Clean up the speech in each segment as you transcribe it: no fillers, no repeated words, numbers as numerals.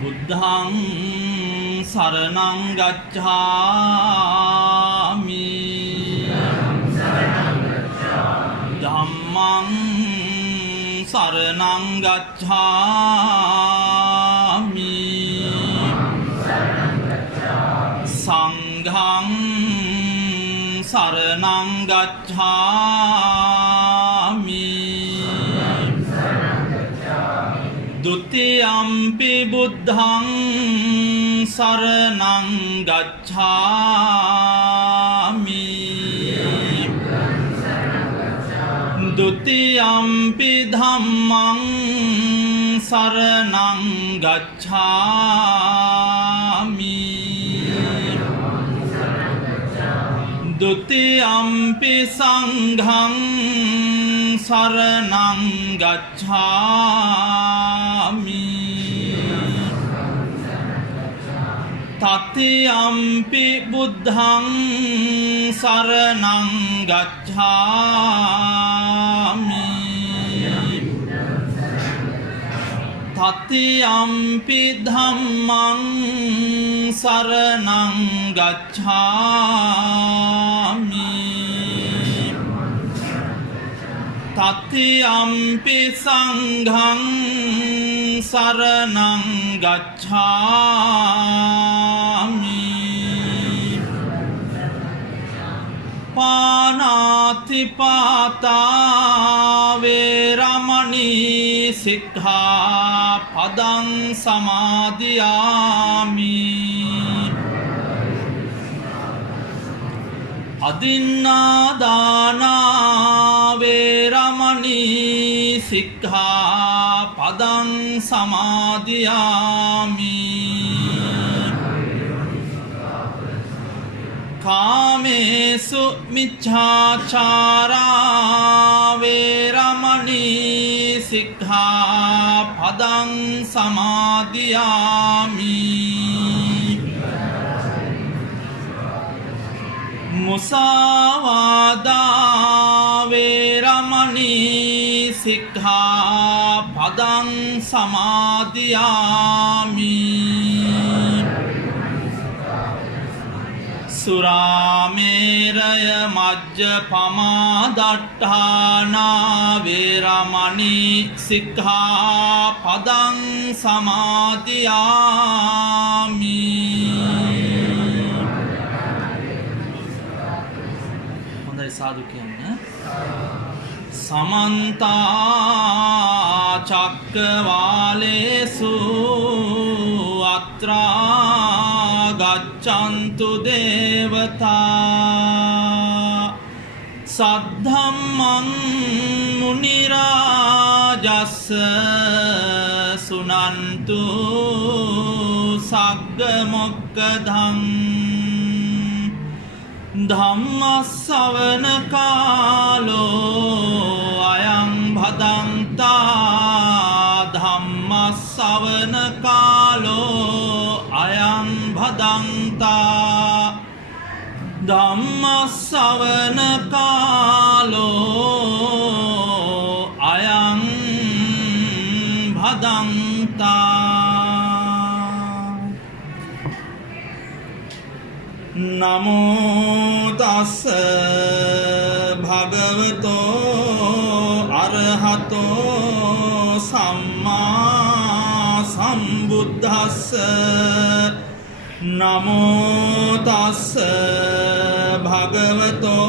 බුද්ධං සරණං ගච්ඡාමි ධම්මං සරණං ගච්ඡාමි සංඝං සරණං ගච්ඡාමි ဒုတိယံ පි බුද්ධං සරණං ගච්ඡාමි ဒုတိယံ පි ධම්මං සරණං ගච්ඡාමි ဒုတိယံ පි සංඝං සරණං ගච්ඡාමි တတိယံ පි බුද්ධං සරණං ගච්ඡාමි တတိယံ පි ධම්මං සරණං ගච්ඡාමි တတိယံ පි සංඝං සරණං ගච්ඡාමි ပါဏာတိပါတာဝေရမဏီ සික්ඛාපදං සමාදියාමි อดินนาดานาเวรมณีสิกขาปดังสมาธิยามิกาเมสุมิจฉาจาราเวรมณีสิกขาปดังสมาธิยามิมุสาวาดาเวรมณีสิกขาปดังสมาธิยามิสุราเมรยมัจจปมาดัฏฐานาเวรมณีสิกขาปดังสมาธิยามิसाधु कहना समन्ता चक्रवालेषु अत्रा गच्छन्तु देवता सद्धम्मं मुनिराजस्स सुनन्तु सग्गमोक्खदं ධම්මස්සවන කාලෝ අයං භදන්තා ධම්මස්සවන කාලෝ අයං භදන්තා ධම්මස්සවන කාලෝ අයං භදන්තා නමෝ තස්ස භගවතෝ අරහතෝ සම්මා සම්බුද්දස්ස නමෝ තස්ස භගවතෝ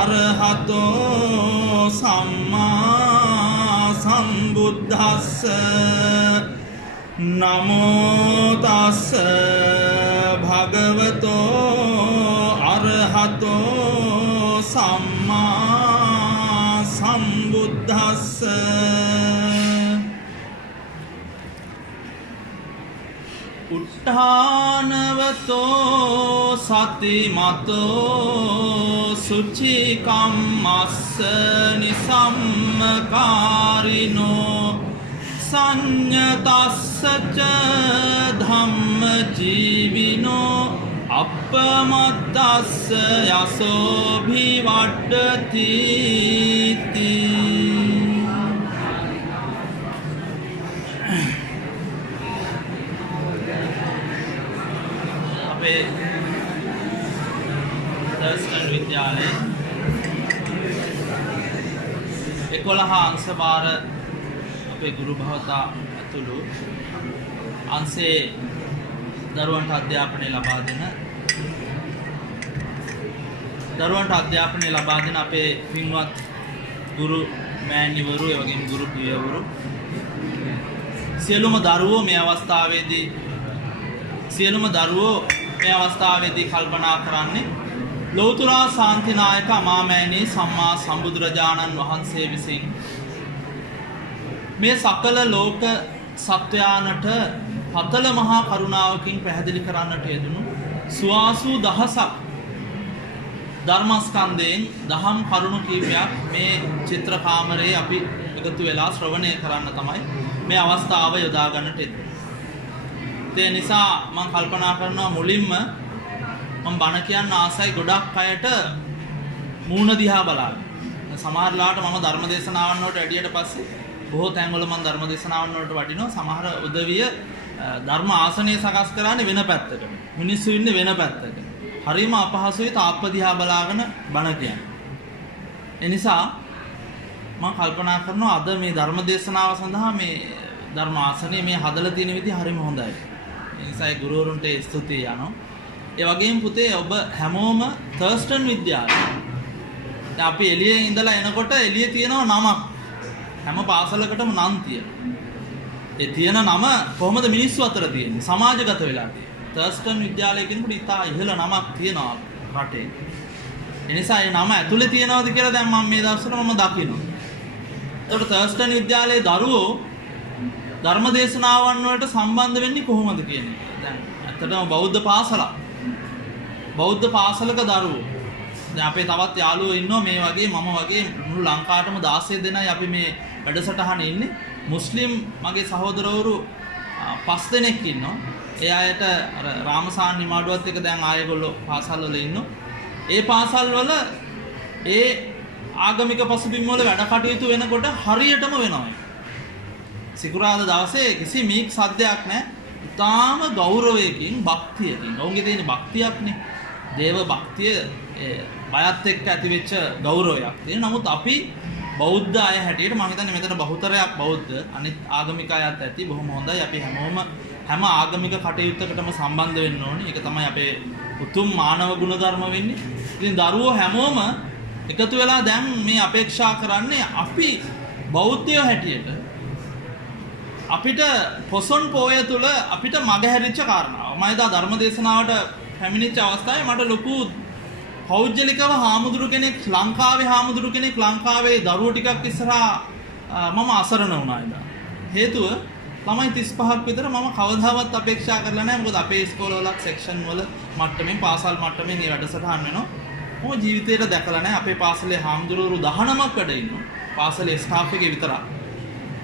අරහතෝ සම්මා සම්බුද්දස්ස නමෝ තස්ස භගවතෝ අරහතෝ සම්මා සම්බුද්දස්ස උත්ථානවතෝ සතිමතෝ සුචිකම්මස්ස නිසම්මකාරිනෝ සංඤතස්සච ධම්මජීවිනෝ අපමත්තස්ස යසෝභිවඩ්ඩති 11 අංශභාර අපේ ගුරු භවතා ඇතුළු අංශේ දරුවන්ට අධ්‍යාපනය ලබා දෙන අපේ පින්වත් ගුරු මෑණිවරු ඒ වගේම ගුරු පියවරු සියලුම දරුවෝ මේ අවස්ථාවේදී කල්පනා කරන්නේ ලෞතර ශාන්තිනායක අමාමෑණී සම්මා සම්බුදුරජාණන් වහන්සේ විසින් මේ සකල ලෝක සත්වයානට පතල මහා කරුණාවකින් පැහැදිලි කරන්නට යෙදුණු සුවාසු දහසක් ධර්මස්කන්ධයෙන් දහම් කරුණු කීපයක් මේ චිත්‍ර කාමරයේ අපි එකතු වෙලා ශ්‍රවණය කරන්න තමයි මේ අවස්ථාව යොදා ගන්නට යෙදුනේ. ඒ නිසා මම කල්පනා කරනවා මුලින්ම මම බණ කියන්න ආසයි ගොඩක් අයට මූණ දිහා බලන්න. සමහරලාට මම ධර්ම දේශනාවන් වලට වැඩියට පස්සේ බොහෝ තැන්වල මම ධර්ම දේශනාවන් වලට වඩිනවා. සමහර උදවිය ධර්ම ආසනයේ සකස් කරන්නේ වෙන පැත්තකට. මිනිස්සු ඉන්නේ වෙන පැත්තකට. හරිම අපහසුයි තාප්ප දිහා බලාගෙන බණ කියන්නේ. ඒ නිසා මම කල්පනා කරනවා අද මේ ධර්ම දේශනාව සඳහා මේ ධර්ම ආසනයේ මේ හදලා තියෙන විදිහ හරිම හොඳයි. ඒ නිසා ඒ ගුරුවරුන්ට ස්තුතියි යනවා. ඒ වගේම පුතේ ඔබ හැමෝම තර්ස්ටන් විද්‍යාලය. දැන් අපි එළියේ ඉඳලා එනකොට එළියේ තියෙනවා නමක්. හැම පාසලකටම නම් තියෙනවා. ඒ තියෙන නම කොහොමද මිනිස්සු අතර තියෙන්නේ? සමාජගත වෙලා තියෙන්නේ. තර්ස්ටන් විද්‍යාලය කියනකොට ඉතා ඉහළ නමක් තියෙනවා රටේ. ඒ නිසා ඒ නම ඇතුලේ තියෙනවද කියලා දැන් මම මේ දවස්වල මම දකිනවා. ඒකට තර්ස්ටන් විද්‍යාලයේ දරුවෝ ධර්ම දේශනාවන් වලට සම්බන්ධ වෙන්නේ කොහොමද කියන එක. දැන් ඇත්තටම බෞද්ධ පාසලක දරුවෝ. දැන් අපේ තවත් යාළුවෝ ඉන්නවා මේ වගේ මම වගේ මුළු ලංකාවටම 16 දෙනයි අපි මේ වැඩසටහනේ ඉන්නේ. මුස්ලිම් මගේ සහෝදරවරු 5 දෙනෙක් ඉන්නවා. ඒ අයට අර රාමසාන් නිමාඩුවත් එක දැන් ආයෙගොල්ලෝ පාසල් වල ඉන්නවා. ඒ පාසල් වල ඒ ආගමික පසුබිම් වල වැඩ කටයුතු වෙනකොට හරියටම වෙනවා. සිකුරාදා දවසේ කිසි මීක් සද්දයක් නැහැ. ඉතාම ගෞරවයකින් භක්තියකින්. ඔවුන්ගේ තියෙන භක්තියක්නේ. දේව භක්තිය බයත් එක්ක ඇතිවෙච්ච ගෞරවයක් තියෙන. නමුත් අපි බෞද්ධ අය හැටියට මම හිතන්නේ මෙතන බහුතරයක් බෞද්ධ අනිත් ආගමික අයත් ඇති බොහොම හොඳයි. අපි හැම ආගමික කටයුත්තකටම සම්බන්ධ වෙන්න ඕනේ. ඒක තමයි අපේ උතුම් මානව ගුණධර්ම වෙන්නේ. ඉතින් දරුවෝ හැමෝම එකතු වෙලා දැන් මේ අපේක්ෂා කරන්නේ අපි බෞද්ධයෝ හැටියට අපිට පොසොන් පෝය තුල අපිට මගහැරිච්ච කාරණාව. මම එදා ධර්ම දේශනාවට පැමිණිච්ච අවස්ථාවේ මට ලොකු පෞද්ගලිකව හාමුදුරු කෙනෙක් ලංකාවේ දරුවෝ ටිකක් ඉස්සරහා මම අසරණ වුණා එදා. හේතුව ළමයි 35ක් විතර මම කවදාවත් අපේක්ෂා කරලා නැහැ. මොකද අපේ ඉස්කෝලවල සෙක්ෂන් වල මට්ටමින් පාසල් මට්ටමින් මේ වැඩසටහන් වෙනවා. මම ජීවිතේට දැකලා නැහැ. අපේ පාසලේ හාමුදුරුවෝ 19ක් වැඩ ඉන්නවා. පාසලේ ස්ටාෆ් එකේ විතරක්.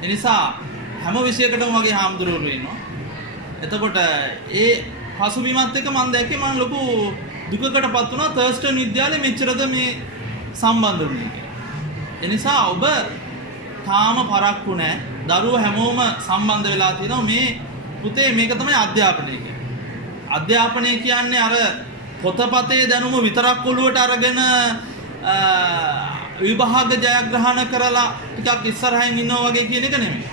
ඒ නිසා හැම විෂයකටම වගේ හාමුදුරුවෝ ඉන්නවා. එතකොට ඒ පසුබිමත් එක්ක මම දැක්කේ මම ලොකු දුකකටපත් වුණා. තර්ස්ටන් විද්‍යාලේ මෙච්චරද මේ සම්බන්ධ වුණේ කියලා. ඒ නිසා ඔබ තාම පරක්කු නැහැ. දරුවෝ හැමෝම සම්බන්ධ වෙලා තියෙනවා. මේ පුතේ මේක තමයි අධ්‍යාපනය කියන්නේ. අධ්‍යාපනය කියන්නේ අර පොතපතේ දැනුම විතරක් ඔළුවට අරගෙන විභාග ජයග්‍රහණ කරලා ටිකක් ඉස්සරහින් ඉන්නවා වගේ කියන එක නෙමෙයි.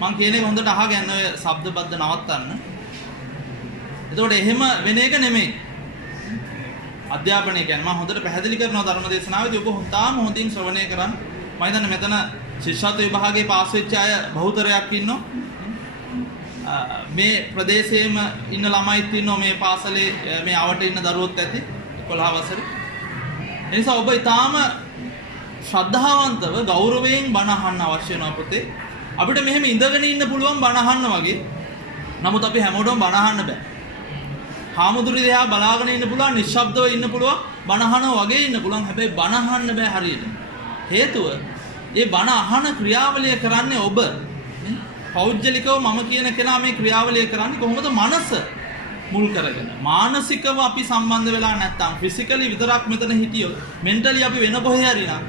මං කියන එක හොඳට අහගන්න ඔය ශබ්දබද්ද නවත්තන්න. එතකොට එහෙම වෙන එක නෙමෙයි. අධ්‍යාපනය කියන්නේ මම හොඳට පැහැදිලි කරනවා ධර්ම දේශනාවේදී ඔබ තාම හොඳින් ශ්‍රවණය කරන්න. මම හිතන්නේ මෙතන ශිෂ්‍යත්ව විභාගයේ පාස් වෙච්ච අය බහුතරයක් ඉන්නවා. මේ ප්‍රදේශයේම ඉන්න ළමයිත් ඉන්නවා මේ පාසලේ මේ අවට ඉන්න දරුවොත් ඇති 11 වසරේ. ඒ නිසා ඔබ ඊටාම ශ්‍රද්ධාවන්තව ගෞරවයෙන් බණ අහන්න අවශ්‍ය වෙනවා පුතේ. අපිට මෙහෙම ඉඳගෙන ඉන්න පුළුවන් බණ අහන්න වගේ. නමුත් අපි හැමෝටම බණ අහන්න බෑ. හාමුදුරු දිහා බලාගෙන ඉන්න පුළුවන්, නිශ්ශබ්දව ඉන්න පුළුවන්, බණ අහනවා වගේ ඉන්න පුළුවන්. හැබැයි බණ අහන්න බෑ හරියට. හේතුව ඒ බණ අහන ක්‍රියාවලිය කරන්නේ ඔබ. පෞද්ගලිකව මම කියන කෙනා මේ ක්‍රියාවලිය කරන්නේ කොහොමද? මනස මුල් කරගෙන. මානසිකව අපි සම්බන්ධ වෙලා නැත්තම් ෆිසිකලි විතරක් මෙතන හිටියොත් මෙන්ටලි අපි වෙන කොහේ හරි නම්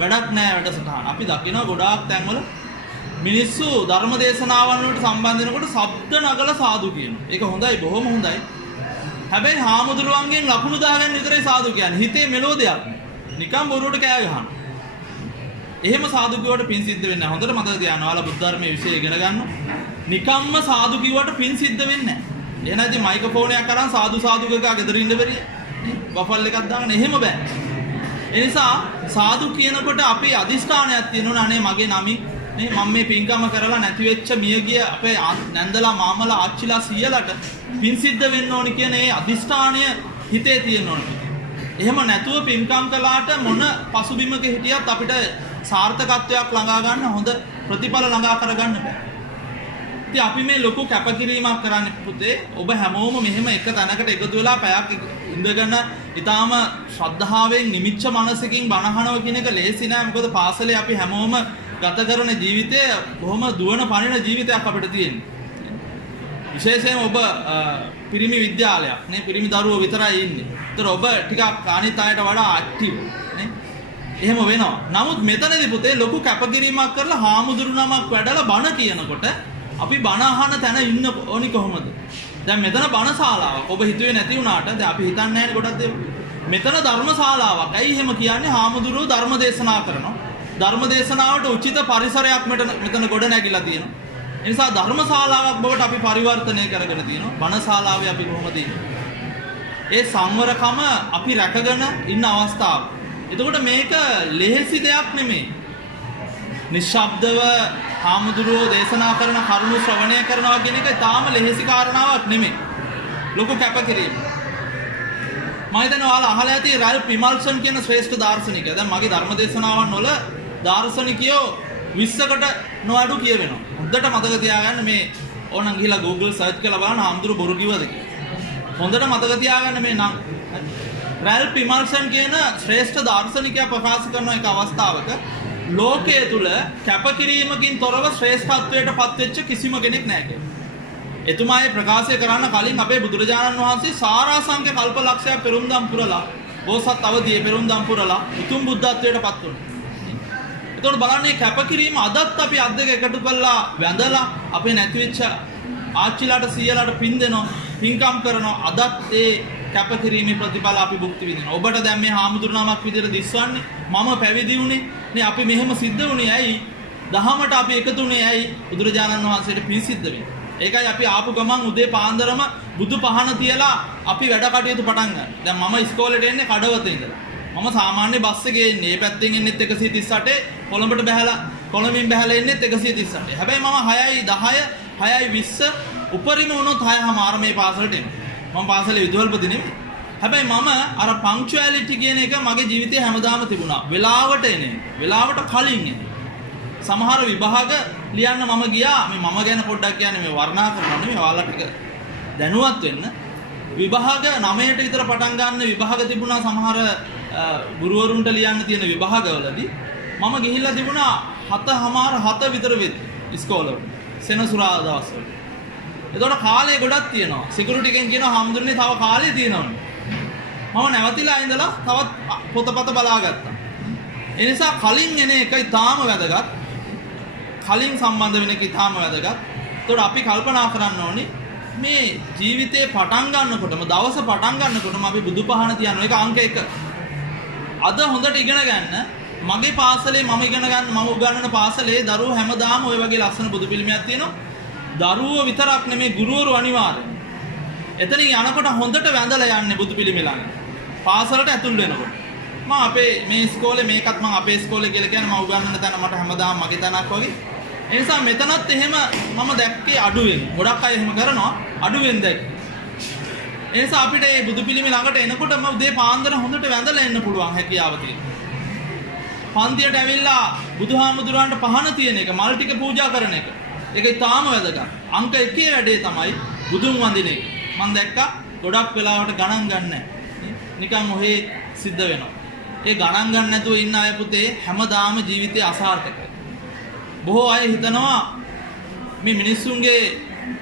වැඩක් නෑ වැඩසටහන. අපි දකිනවා ගොඩාක් තැන්වල මිනිස්සු ධර්ම දේශනාවන් වලට සම්බන්ධ වෙනකොට ශබ්ද නගලා සාදු කියනවා. ඒක හොඳයි, බොහොම හොඳයි. හැබැයි හාමුදුරුවන්ගෙන් ලකුණු දාගෙන විතරයි සාදු කියන්නේ. හිතේ මෙලෝදියක් නෑ. නිකන් බොරුවට කෑ ගහනවා. එහෙම සාදු කිව්වට පින් සිද්ධ වෙන්නේ නැහැ. හොඳට මතක තියාගන්න. ඔයාලා බුද්ධ ධර්මයේ විශේෂ ඉගෙන ගන්න. නිකම්ම සාදු කිව්වට පින් සිද්ධ වෙන්නේ නැහැ. එහෙනම් ඉතින් මයික්‍රොෆෝනයක් අරන් සාදු සාදු කකා ගෙදර ඉන්න බැරිය. බෆල් එකක් දාගෙන එහෙම බෑ. ඒ නිසා සාදු කියනකොට අපේ අදිෂ්ඨානයක් තියෙනවා අනේ මගේ නමින් නේ මම මේ පින්කම කරලා නැති වෙච්ච මියගිය අපේ නැන්දලා මාමලා ආච්චිලා සීයලට පින් සිද්ධ වෙන්න ඕනි කියන ඒ අදිෂ්ඨානය හිතේ තියෙන්න ඕනි. එහෙම නැතුව පින්කම් කළාට මොන පසුබිමක හිටියත් අපිට සාර්ථකත්වයක් ළඟා ගන්න හොඳ ප්‍රතිඵල ළඟා කරගන්න බෑ. ඉතින් අපි මේ ලොකු කැපකිරීමක් කරන්නේ පුතේ. ඔබ හැමෝම මෙහෙම එක තැනකට එකතු වෙලා පැයක් ඉඳගෙන ඊටාම ශ්‍රද්ධාවෙන් නිමිච්ච මනසකින් බණහනව කියන එක ලේසි නෑ. මොකද පාසලේ අපි හැමෝම ගත කරන ජීවිතය බොහොම දුවන පනින ජීවිතයක් අපිට තියෙන්නේ. විශේෂයෙන් ඔබ පිරිමි විද්‍යාලයක් නේ පිරිමි දරුවෝ විතරයි ඉන්නේ. ඒතර ඔබ ටිකක් අනිත් අයට වඩා ඇක්ටිව් නේ. එහෙම වෙනවා. නමුත් මෙතනදී පුතේ ලොකු කැපකිරීමක් කරලා හාමුදුරු නමක් වැඩලා බණ කියනකොට අපි බණ අහන තැන ඉන්න ඕනි කොහොමද? දැන් මෙතන බණ ශාලාවක්. ඔබ හිතුවේ නැති වුණාට දැන් අපි හිතන්නේ නැහැ නේ ගොඩක් දේවල්. මෙතන ධර්ම ශාලාවක්. ඇයි එහෙම කියන්නේ? හාමුදුරුවෝ ධර්ම දේශනා කරනවා. ධර්ම දේශනාවට උචිත පරිසරයක් මෙතන ගොඩ නැගිලා තියෙනවා. ඒ නිසා ධර්ම ශාලාවක් බවට අපි පරිවර්තනය කරගෙන තියෙනවා. බණ ශාලාවේ අපි කොහොමද ඉන්නේ? ඒ සංවරකම අපි රැකගෙන ඉන්න අවස්ථාව. එතකොට මේක ලෙහෙසි දෙයක් නෙමෙයි. නිශ්ශබ්දව හාමුදුරුවෝ දේශනා කරන කරුණු ශ්‍රවණය කරනවා කියන එක තාම ලෙහෙසි කාරණාවක් නෙමෙයි. ලොකු කැපකිරීම. මම හිතනවා ඔයාලා අහලා ඇති රැල්ෆ් විමල්සන් කියන ශ්‍රේෂ්ඨ දාර්ශනිකයා. දැන් මගේ ධර්ම දේශනාවන් වල දාර්ශනිකයෝ 20කට නොඅඩු කියවෙනවා. හොඳට මතක තියාගන්න මේ ඕනනම් ගිහිලා Google search කරලා බලන්න හාමුදුරුවෝ බොරු කිව්වද කියලා. හොඳට මතක තියාගන්න මේ නම් රැල්ෆ් විමල්සන් කියන ශ්‍රේෂ්ඨ දාර්ශනිකයා ප්‍රකාශ කරන එක අවස්ථාවක ලෝකයේ තුල කැපකිරීමකින් තොරව ශ්‍රේෂ්ඨත්වයට පත්වෙච්ච කිසිම කෙනෙක් නැහැ කියලා. එතුමාගේ ප්‍රකාශය කරන්න කලින් අපේ බුදුරජාණන් වහන්සේ සාරාංශක කල්පලක්ෂයක් පෙරම්දම් පුරලා බෝසත් අවදියේ පෙරම්දම් පුරලා උතුම් බුද්ධත්වයට පත් වුණා. එතකොට බලන්නේ කැපකිරීම අදත් අපි අත් දෙක එකතු කරලා වැඳලා අපේ නැති වෙච්ච ආච්චිලාට සීයලාට පින් දෙනවා, පින්කම් කරනවා. අදත් ඒ කැපකිරීමේ ප්‍රතිඵල අපි භුක්ති විඳිනවා. ඔබට දැන් මේ හාමුදුරු නමක් විදිහට දිස්වන්නේ මම පැවිදි වුණේ නේ අපි මෙහෙම සිද්ධ වුණේ ඇයි? දහමට අපි එකතු වුණේ ඇයි? බුදුරජාණන් වහන්සේට පින් සිද්ධ වෙන්නේ. ඒකයි අපි ආපු ගමන් උදේ පාන්දරම බුදු පහන තියලා අපි වැඩ කටයුතු පටන් ගන්න. දැන් මම ඉස්කෝලේට එන්නේ කඩවතේ ඉඳලා. මම සාමාන්‍ය බස් එකේ එන්නේ. මේ පැත්තෙන් එන්නෙත් 138 කොළඹට බහැලා කොළඹින් බහැලා එන්නෙත් 138. හැබැයි මම 6යි 10 6යි 20 උපරිම වුණොත් 6:00 මේ පාසලට එන්නේ. මම පාසලේ විදුහල්පති නෙමෙයි. හැබැයි මම අර පංක්චුවැලිටි කියන එක මගේ ජීවිතේ හැමදාම තිබුණා. වෙලාවට එන්නේ. වෙලාවට කලින් එන්නේ. සමහර විභාග ලියන්න මම ගියා. මේ මම ගැන පොඩ්ඩක් කියන්නේ මේ වර්ණනා කරනවා නෙමෙයි. ඔයාලට ටික දැනුවත් වෙන්න. විභාග 9ට විතර පටන් ගන්න විභාග තිබුණා. සමහර ගුරුවරුන්ට ලියන්න තියෙන විභාගවලදී මම ගිහිල්ලා තිබුණා 7:00 විතර වෙද්දි ඉස්කෝලේ සෙනසුරාදා දවස්වල. එතකොට කාලය ගොඩක් තියෙනවා. සිකියුරිටි එකෙන් කියනවා හාමුදුරනේ තව කාලය තියෙනවා. මම නැවතිලා ඉඳලා තවත් පොතපත බලාගත්තා. ඒ නිසා කලින් එන එක ඉතාම වැදගත්. කලින් සම්බන්ධ වෙන එක ඉතාම වැදගත්. එතකොට අපි කල්පනා කරන්න ඕනේ මේ ජීවිතේ පටන් ගන්නකොටම දවස පටන් ගන්නකොටම අපි බුදුපහන තියනවා. ඒක අංක 1. අද හොඳට ඉගෙන ගන්න. මගේ පාසලේ මම උගන්වන පාසලේ දරුවෝ හැමදාම ওই වගේ ලස්සන බුදු පිළිමයක් තියෙනවා. දරුවෝ විතරක් නෙමෙයි ගුරුවරු අනිවාර්යයෙන්. එතනින් යනකොට හොඳට වැඳලා යන්නේ බුදු පිළිමේ ළඟ. පාසලට ඇතුල් වෙනකොට. මම අපේ මේ ඉස්කෝලේ මේකත් මම අපේ ඉස්කෝලේ කියලා කියන්නේ මම උගන්වන තැන මට හැමදාම මගේ තැනක් වගේ. ඒ නිසා මෙතනත් එහෙම මම දැක්කේ අඩුවෙන්. ගොඩක් අය එහෙම කරනවා අඩුවෙන් දැක්කේ. ඒ නිසා අපිට මේ බුදු පිළිමේ ළඟට එනකොට මම උදේ පාන්දර හොඳට වැඳලා එන්න පුළුවන් හැකියාව තියෙනවා. පන්තියට ඇවිල්ලා බුදුහාමුදුරන්ට පහන තියෙන එක, මල් ටික පූජා කරන එක. ඒක ඉතාම වැදගත්. අංක 1 වැඩේ තමයි බුදුන් වඳින එක. මම දැක්කා ගොඩක් වෙලාවට ගණන් ගන්නෑ. නිකන් ඔහේ සිද්ධ වෙනවා. ඒ ගණන් ගන්න නැතුව ඉන්න අය පුතේ හැමදාම ජීවිතේ අසාර්ථකයි. බොහෝ අය හිතනවා මේ මිනිස්සුන්ගේ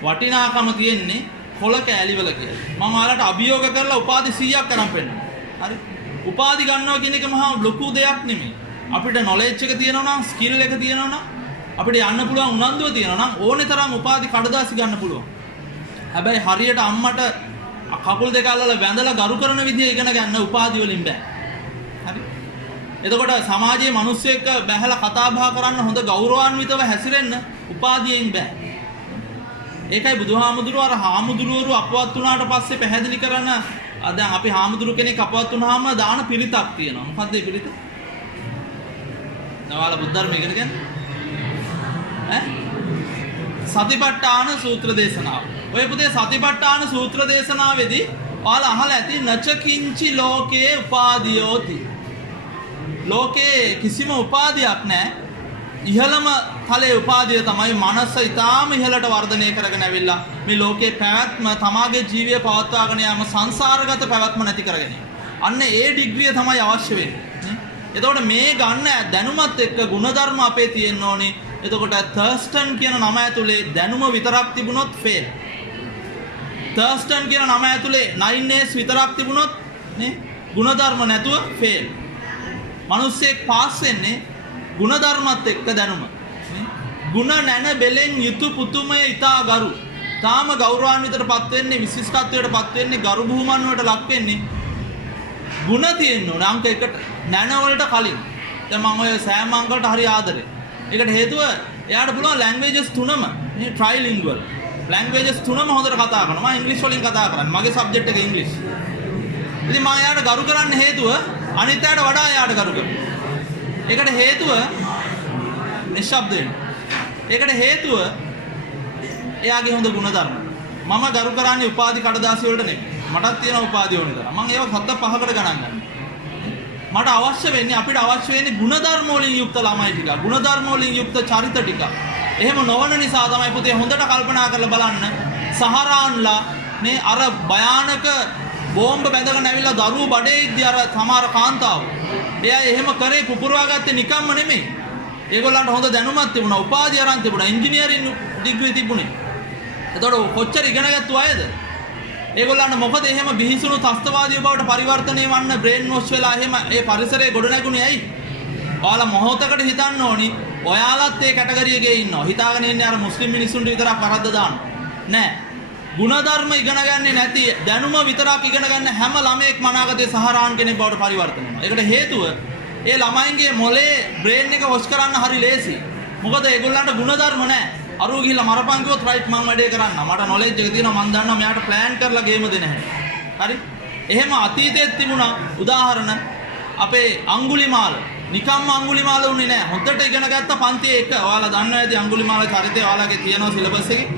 වටිනාකම තියෙන්නේ කොළ කෑලිවල කියලා. මම ඔයාලට අභියෝග කරලා උපාධි 100ක් අරන් පෙන්නනවා. හරි? උපාධි ගන්නවා කියන එක මහා ලොකු දෙයක් නෙමෙයි. අපිට නොලෙජ් එක තියෙනවා නම්, ස්කිල් එක තියෙනවා නම්, අපිට යන්න පුළුවන් උනන්දුව තියෙනවා නම් ඕනේ තරම් උපාධි කඩදාසි ගන්න පුළුවන්. හැබැයි හරියට අම්මට කකුල් දෙක අල්ලලා වැඳලා ගරු කරන විදිය ඉගෙන ගන්න උපාධි වලින් බෑ. හරි? එතකොට සමාජයේ මිනිස්සු එක්ක බැහැලා කතා බහ කරන්න හොඳ ගෞරවාන්විතව හැසිරෙන්න උපාධියෙන් බෑ. ඒකයි බුදුහාමුදුරුවෝ අර හාමුදුරුවෝ අපවත් වුණාට පස්සේ පැහැදිලි කරන දැන් අපි හාමුදුරු කෙනෙක් අපවත් වුණාම දාන පිරිතක් තියෙනවා. මොකද්ද ඒ පිරිත? නවාල බුද්ධ ධර්ම ඉගෙන ගන්න. සතිපට්ඨාන සූත්‍ර දේශනාව. ඔය පුතේ සතිපට්ඨාන සූත්‍ර දේශනාවේදී ඔයාලා අහලා ඇති නචකින්චි ලෝකේ උපාදීයෝති. ලෝකේ කිසිම උපාධියක් නැහැ. ඉහළම තලයේ උපාධිය තමයි මනස ඊටාම ඉහළට වර්ධනය කරගෙන ඇවිල්ලා මේ ලෝකේ පැවැත්ම තමාගේ ජීවිතය පවත්වාගෙන යාම සංසාරගත පැවැත්ම නැති කරගෙන. අන්න ඒ ඩිග්‍රිය තමයි අවශ්‍ය වෙන්නේ. එතකොට මේ ගන්න දැනුමත් එක්ක ಗುಣධර්ම අපේ තියෙන්න ඕනේ. එතකොට තර්ස්ටන් කියන නම ඇතුලේ දැනුම විතරක් තිබුණොත් ෆේල්. තර්ස්ටන් කියන නම ඇතුලේ 9S විතරක් තිබුණොත් නේ ಗುಣධර්ම නැතුව ෆේල්. මිනිස්සෙක් පාස් වෙන්නේ ಗುಣධර්මත් එක්ක දැනුම. ಗುಣ නැන බෙලෙන් යුතු පුතුමය ඊතා ගරු. තාම ගෞරවාන්විතටපත් වෙන්නේ විශිෂ්ටත්වයටපත් වෙන්නේ ගරු බුහුමන් වලට ලක් වෙන්නේ ಗುಣ තියෙන්න ඕනේ අංක 1ට නැන වලට කලින්. දැන් මම ඔය සෑම් අංකල්ට හරි ආදරේ. ඒකට හේතුව එයාට පුළුවන් ලැන්ග්වේජස් තුනම මේ ට්‍රයිලින්ගුවල්. ලැන්ග්වේජස් තුනම හොඳට කතා කරනවා. මම ඉංග්‍රීසි වලින් කතා කරන්නේ. මගේ සබ්ජෙක්ට් එක ඉංග්‍රීසි. ඉතින් මම එයාට ගරු කරන්න හේතුව අනිත් අයට වඩා එයාට ගරු කරනවා. ඒකට හේතුව නිශ්ශබ්දයෙන්. ඒකට හේතුව එයාගේ හොඳ ගුණධර්ම. මම ගරු කරන්නේ උපාධි කඩදාසි වලට නෙමෙයි. මටත් තියෙන උපාධි ඕනේ කරා. මම ඒව 7-5කට ගණන් ගන්නවා. මට අවශ්‍ය වෙන්නේ අපිට අවශ්‍ය වෙන්නේ ගුණධර්ම වලින් යුක්ත ළමයි ටික. ගුණධර්ම වලින් යුක්ත චරිත ටික. එහෙම නොවන නිසා තමයි පුතේ හොඳට කල්පනා කරලා බලන්න සහරාන්ලා මේ අර භයානක බෝම්බ බැඳගෙන ඇවිල්ලා දරුවෝ බඩේ ඉද්දි අර සමහර කාන්තාව. එයා එහෙම කරේ පුපුරවා ගත්තේ නිකම්ම නෙමෙයි. ඒගොල්ලන්ට හොඳ දැනුමක් තිබුණා, උපාධිය අරන් තිබුණා, ඉංජිනේරින් ඩිග්‍රී තිබුණේ. එතකොට කොච්චර ඉගෙන ගත්තු අයද? ඒගොල්ලන්ට මොකද එහෙම බිහිසුණු ත්‍ස්තවාදී බවට පරිවර්තනය වන්න බ්‍රේන් වොෂ් වෙලා එහෙම ඒ පරිසරයේ ගොඩ නැගුණේ ඇයි? ඔයාලා මොහොතකට හිතන්න ඕනි ඔයාලත් ඒ කැටගරි එකේ ඉන්නවා. හිතාගෙන ඉන්නේ අර මුස්ලිම් මිනිස්සුන්ට විතරක් කරද්ද දාන්න. නෑ. ගුණධර්ම ඉගෙන ගන්නේ නැති දැනුම විතරක් ඉගෙන ගන්න හැම ළමයෙක් මනාගතේ සහරාන් කෙනෙක් බවට පරිවර්තනය වෙනවා. ඒකට හේතුව ඒ ළමයින්ගේ මොලේ බ්‍රේන් එක වොෂ් කරන්න හරි ලේසි. මොකද ඒගොල්ලන්ට ගුණධර්ම නැහැ. අරුව ගිහිල්ලා මරපන් කිව්වොත් රයිට් මං වැඩේ කරන්න. මට නොලෙජ් එක තියෙනවා මං දන්නවා මෙයාට ප්ලෑන් කරලා ගේම දෙන්න හැටි. හරි? එහෙම අතීතයේ තිබුණා උදාහරණ අපේ අඟුලිමාල. නිකම්ම අඟුලිමාල උනේ නැහැ. හොඳට ඉගෙන ගත්ත පන්තියේ එක. ඔයාලා දන්නවා ඇති අඟුලිමාල චරිතය ඔයාලගේ තියෙනවා සිලබස් එකේ.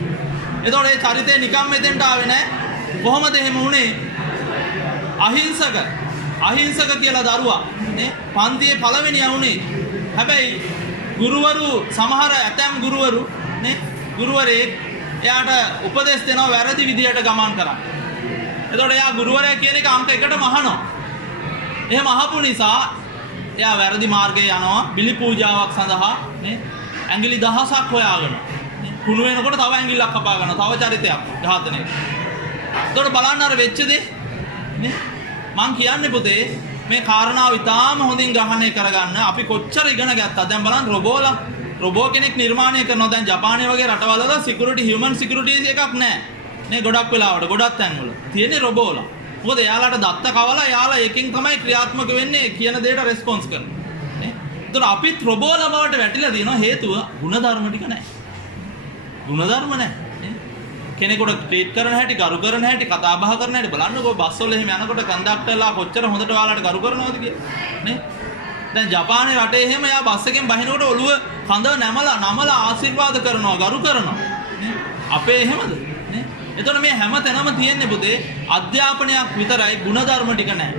එතකොට ඒ චරිතය නිකම් මෙතෙන්ට ආවේ නැහැ. කොහොමද එහෙම වුනේ? අහිංසක කියලා දරුවා නේ පන්තියේ පළවෙනියා වුනේ. හැබැයි ගුරුවරු සමහර ඇතැම් ගුරුවරු නේ ගුරුවරේ එයාට උපදෙස් දෙනවා වැරදි විදියට ගමන් කරන්න. එතකොට එයා ගුරුවරයා කියන එක අංක 1ටම අහනවා. එහෙම අහපු නිසා එයා වැරදි මාර්ගයේ යනවා බිලි පූජාවක් සඳහා නේ ඇඟිලි දහසක් හොයාගෙන. කුණු වෙනකොට තව ඇඟිල්ලක් කපා ගන්නවා. තව චරිතයක් ඝාතනය. එතකොට බලන්න අර වෙච්ච දේ නේ මං කියන්නේ පුතේ මේ කාරණාව ඉතාම හොඳින් ග්‍රහණය කරගන්න අපි කොච්චර ඉගෙන ගත්තද දැන් බලන්න රොබෝ කෙනෙක් නිර්මාණය කරනවා දැන් ජපානයේ වගේ රටවල සිකියුරිටි හියුමන් සිකියුරිටි එකක් නැහැ නේ ගොඩක් වෙලාවට ගොඩක් තැන්වල තියෙන්නේ රොබෝලා මොකද එයාලට දත්ත කවලා එයාලා එකකින් තමයි ක්‍රියාත්මක වෙන්නේ කියන දෙයට රෙස්පොන්ස් කරන්නේ නේ ඒතර අපිත් රොබෝලා බවට වැටිලා තියෙනවා හේතුව ಗುಣධර්ම ටික නැහැ ಗುಣධර්ම නැහැ කෙනෙකුට ට්‍රීට් කරන හැටි, ගරු කරන හැටි, කතා බහ කරන හැටි බලන්නකෝ බස් වල එහෙම යනකොට කන්ඩක්ටර්ලා කොච්චර හොඳට ඔයාලට ගරු කරනවද කියලා. නේ? දැන් ජපානයේ රටේ එහෙම යා බස් එකෙන් බහිනකොට ඔළුව කඳ නමලා ආශිර්වාද කරනවා, ගරු කරනවා. නේ? අපේ එහෙමද? නේ? එතකොට මේ හැම තැනම තියෙන්නේ පුතේ අධ්‍යාපනයක් විතරයි ಗುಣධර්ම ටික නැහැ.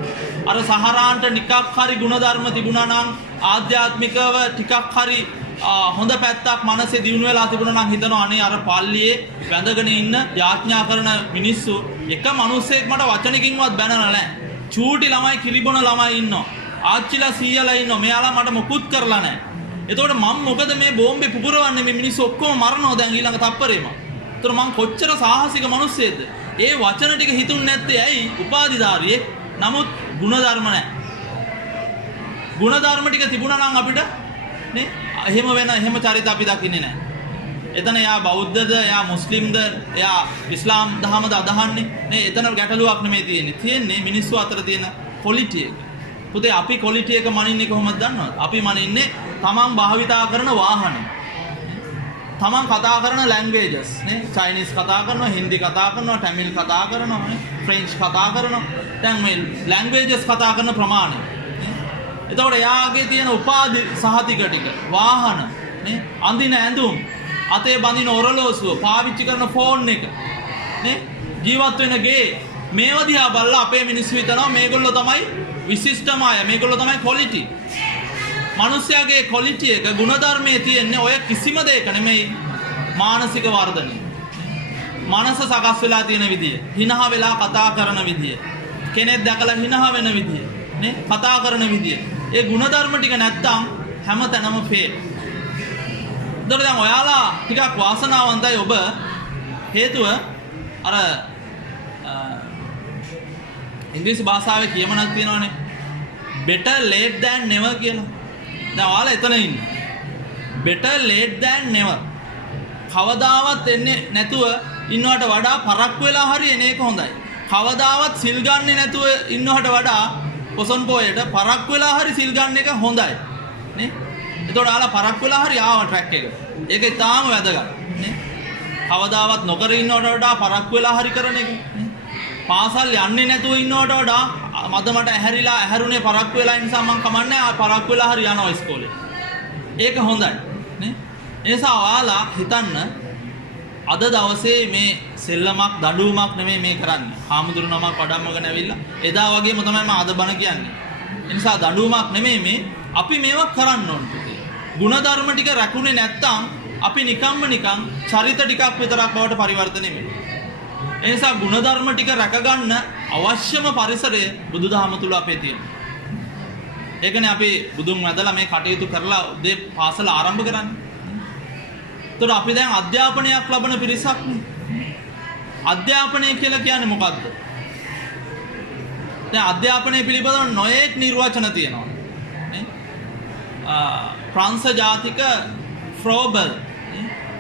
අර සහරාන්ට ටිකක් හරි ಗುಣධර්ම තිබුණා නම් ආධ්‍යාත්මිකව ටිකක් හරි හොඳ පැත්තක් මනසේ දියුණු වෙලා තිබුණා නම් හිතනවා අනේ අර පල්ලියේ වැඳගෙන ඉන්න යාඥා කරන මිනිස්සු එක මිනිස්සෙක් මට වචනකින්වත් බැනලා නැහැ. චූටි ළමයි කිරිබොන ළමයි ඉන්නවා. ආච්චිලා සීයලා ඉන්නවා. මෙයාලා මට මොකුත් කරලා නැහැ. එතකොට මම මොකද මේ බෝම්බේ පුපුරවන්නේ මේ මිනිස්සු ඔක්කොම මරනවා දැන් ඊළඟ තප්පරේම. එතකොට මං කොච්චර සාහසික මිනිස්සෙක්ද? ඒ වචන ටික හිතුන්නේ නැත්තේ ඇයි? උපාධිධාරියෙක්. නමුත් ಗುಣධර්ම නැහැ. ಗುಣධර්ම ටික තිබුණා නම් අපිට නේ එහෙම වෙන එහෙම චරිත අපි දකින්නේ නැහැ. එතන එයා බෞද්ධද, එයා මුස්ලිම්ද, එයා ඉස්ලාම් දහමද අදහන්නේ නේ එතන ගැටලුවක් නෙමෙයි තියෙන්නේ. තියෙන්නේ මිනිස්සු අතර තියෙන පොලිටි එක. පුතේ අපි ක්වොලිටි එක මනින්නේ කොහොමද දන්නවද? අපි මනින්නේ තමන් භාවිතා කරන වාහනේ. තමන් කතා කරන ලැන්ග්වේජස් නේ. චයිනීස් කතා කරනවා, හින්දි කතා කරනවා, ටැමිල් කතා කරනවා, නේ. ෆ්‍රෙන්ච් කතා කරනවා. දැන් මේ ලැන්ග්වේජස් කතා කරන ප්‍රමාණය. එතකොට එයාගේ තියෙන උපාධි සහතික ටික, වාහන, නේ, අඳින ඇඳුම්, අතේ බඳින ඔරලෝසුව, පාවිච්චි කරන ෆෝන් එක, නේ, ජීවත් වෙන ගේ, මේවා දිහා බලලා අපේ මිනිස්සු හිතනවා මේගොල්ලෝ තමයි විශිෂ්ටම අය, මේගොල්ලෝ තමයි ක්වොලිටි. මිනිස්යාගේ ක්වොලිටි එක, ගුණධර්මයේ තියෙන්නේ ඔය කිසිම දෙයක නෙමෙයි. මානසික වර්ධනය, මනස සකස් වෙලා තියෙන විදිය, හිනහ වෙලා කතා කරන විදිය, කෙනෙක් දැකලා හිනහ වෙන විදිය, නේ, කතා කරන විදිය. ඒ ගුණධර්ම ටික නැත්තම් හැම තැනම ෆේල්. ඒතර දැන් ඔයාලා ටිකක් වාසනාවන්තයි ඔබ. හේතුව අර ඉංග්‍රීසි භාෂාවේ කියමනක් තියෙනවානේ, better late than never කියලා. දැන් ඔයාලා එතන ඉන්නේ. better late than never. කවදාවත් එන්නේ නැතුව ඉන්නවට වඩා පරක්කු වෙලා හරි එන එක හොඳයි. කවදාවත් සිල් ගන්නේ නැතුව ඉන්නවට වඩා පොසොන් පොයට පරක්කු වෙලා හරි සිල් ගන්න එක හොඳයි. නේ? එතකොට ඔයාලා පරක්කු වෙලා හරි ආව ට්‍රැක් එක. ඒක ඉතාම වැදගත්. නේ? කවදාවත් නොකර ඉන්නවට වඩා පරක්කු වෙලා හරි කරන එක. නේ? පාසල් යන්නේ නැතුව ඉන්නවට වඩා මට ඇහැරිලා ඇහැරුනේ පරක්කු වෙලා නිසා මම කමන්නේ පරක්කු වෙලා හරි යනවා ඉස්කෝලේ. ඒක හොඳයි. නේ? ඒ නිසා ඔයාලා හිතන්න අද දවසේ මේ සෙල්ලමක් දඬුවමක් නෙමෙයි මේ කරන්නේ. හාමුදුරු නමක් වඩම්මගෙන ඇවිල්ලා එදා වගේම තමයි මම අද බණ කියන්නේ. ඒ නිසා දඬුවමක් නෙමෙයි මේ, අපි මේවා කරන්න ඕන පුතේ. ಗುಣධර්ම ටික රැකුනේ නැත්තම් අපි නිකම්ම නිකන් චරිත ටිකක් විතරක් බවට පරිවර්තනය වෙනවා. ඒ නිසා ಗುಣධර්ම ටික රැකගන්න අවශ්‍යම පරිසරය බුදුදහම තුල අපේ තියෙනවා. ඒකනේ අපි බුදුන් වැදලා මේ කටයුතු කරලා උදේ පාසල ආරම්භ කරන්නේ. ඒතර අපි දැන් අධ්‍යාපනයක් ලබන පිරිසක් නේ. අධ්‍යාපනය කියලා කියන්නේ මොකද්ද? දැන් අධ්‍යාපනය පිළිබඳව නොයෙක් නිර්වචන තියෙනවා. නේ? ප්‍රංශ ජාතික ෆ්‍රෝබල්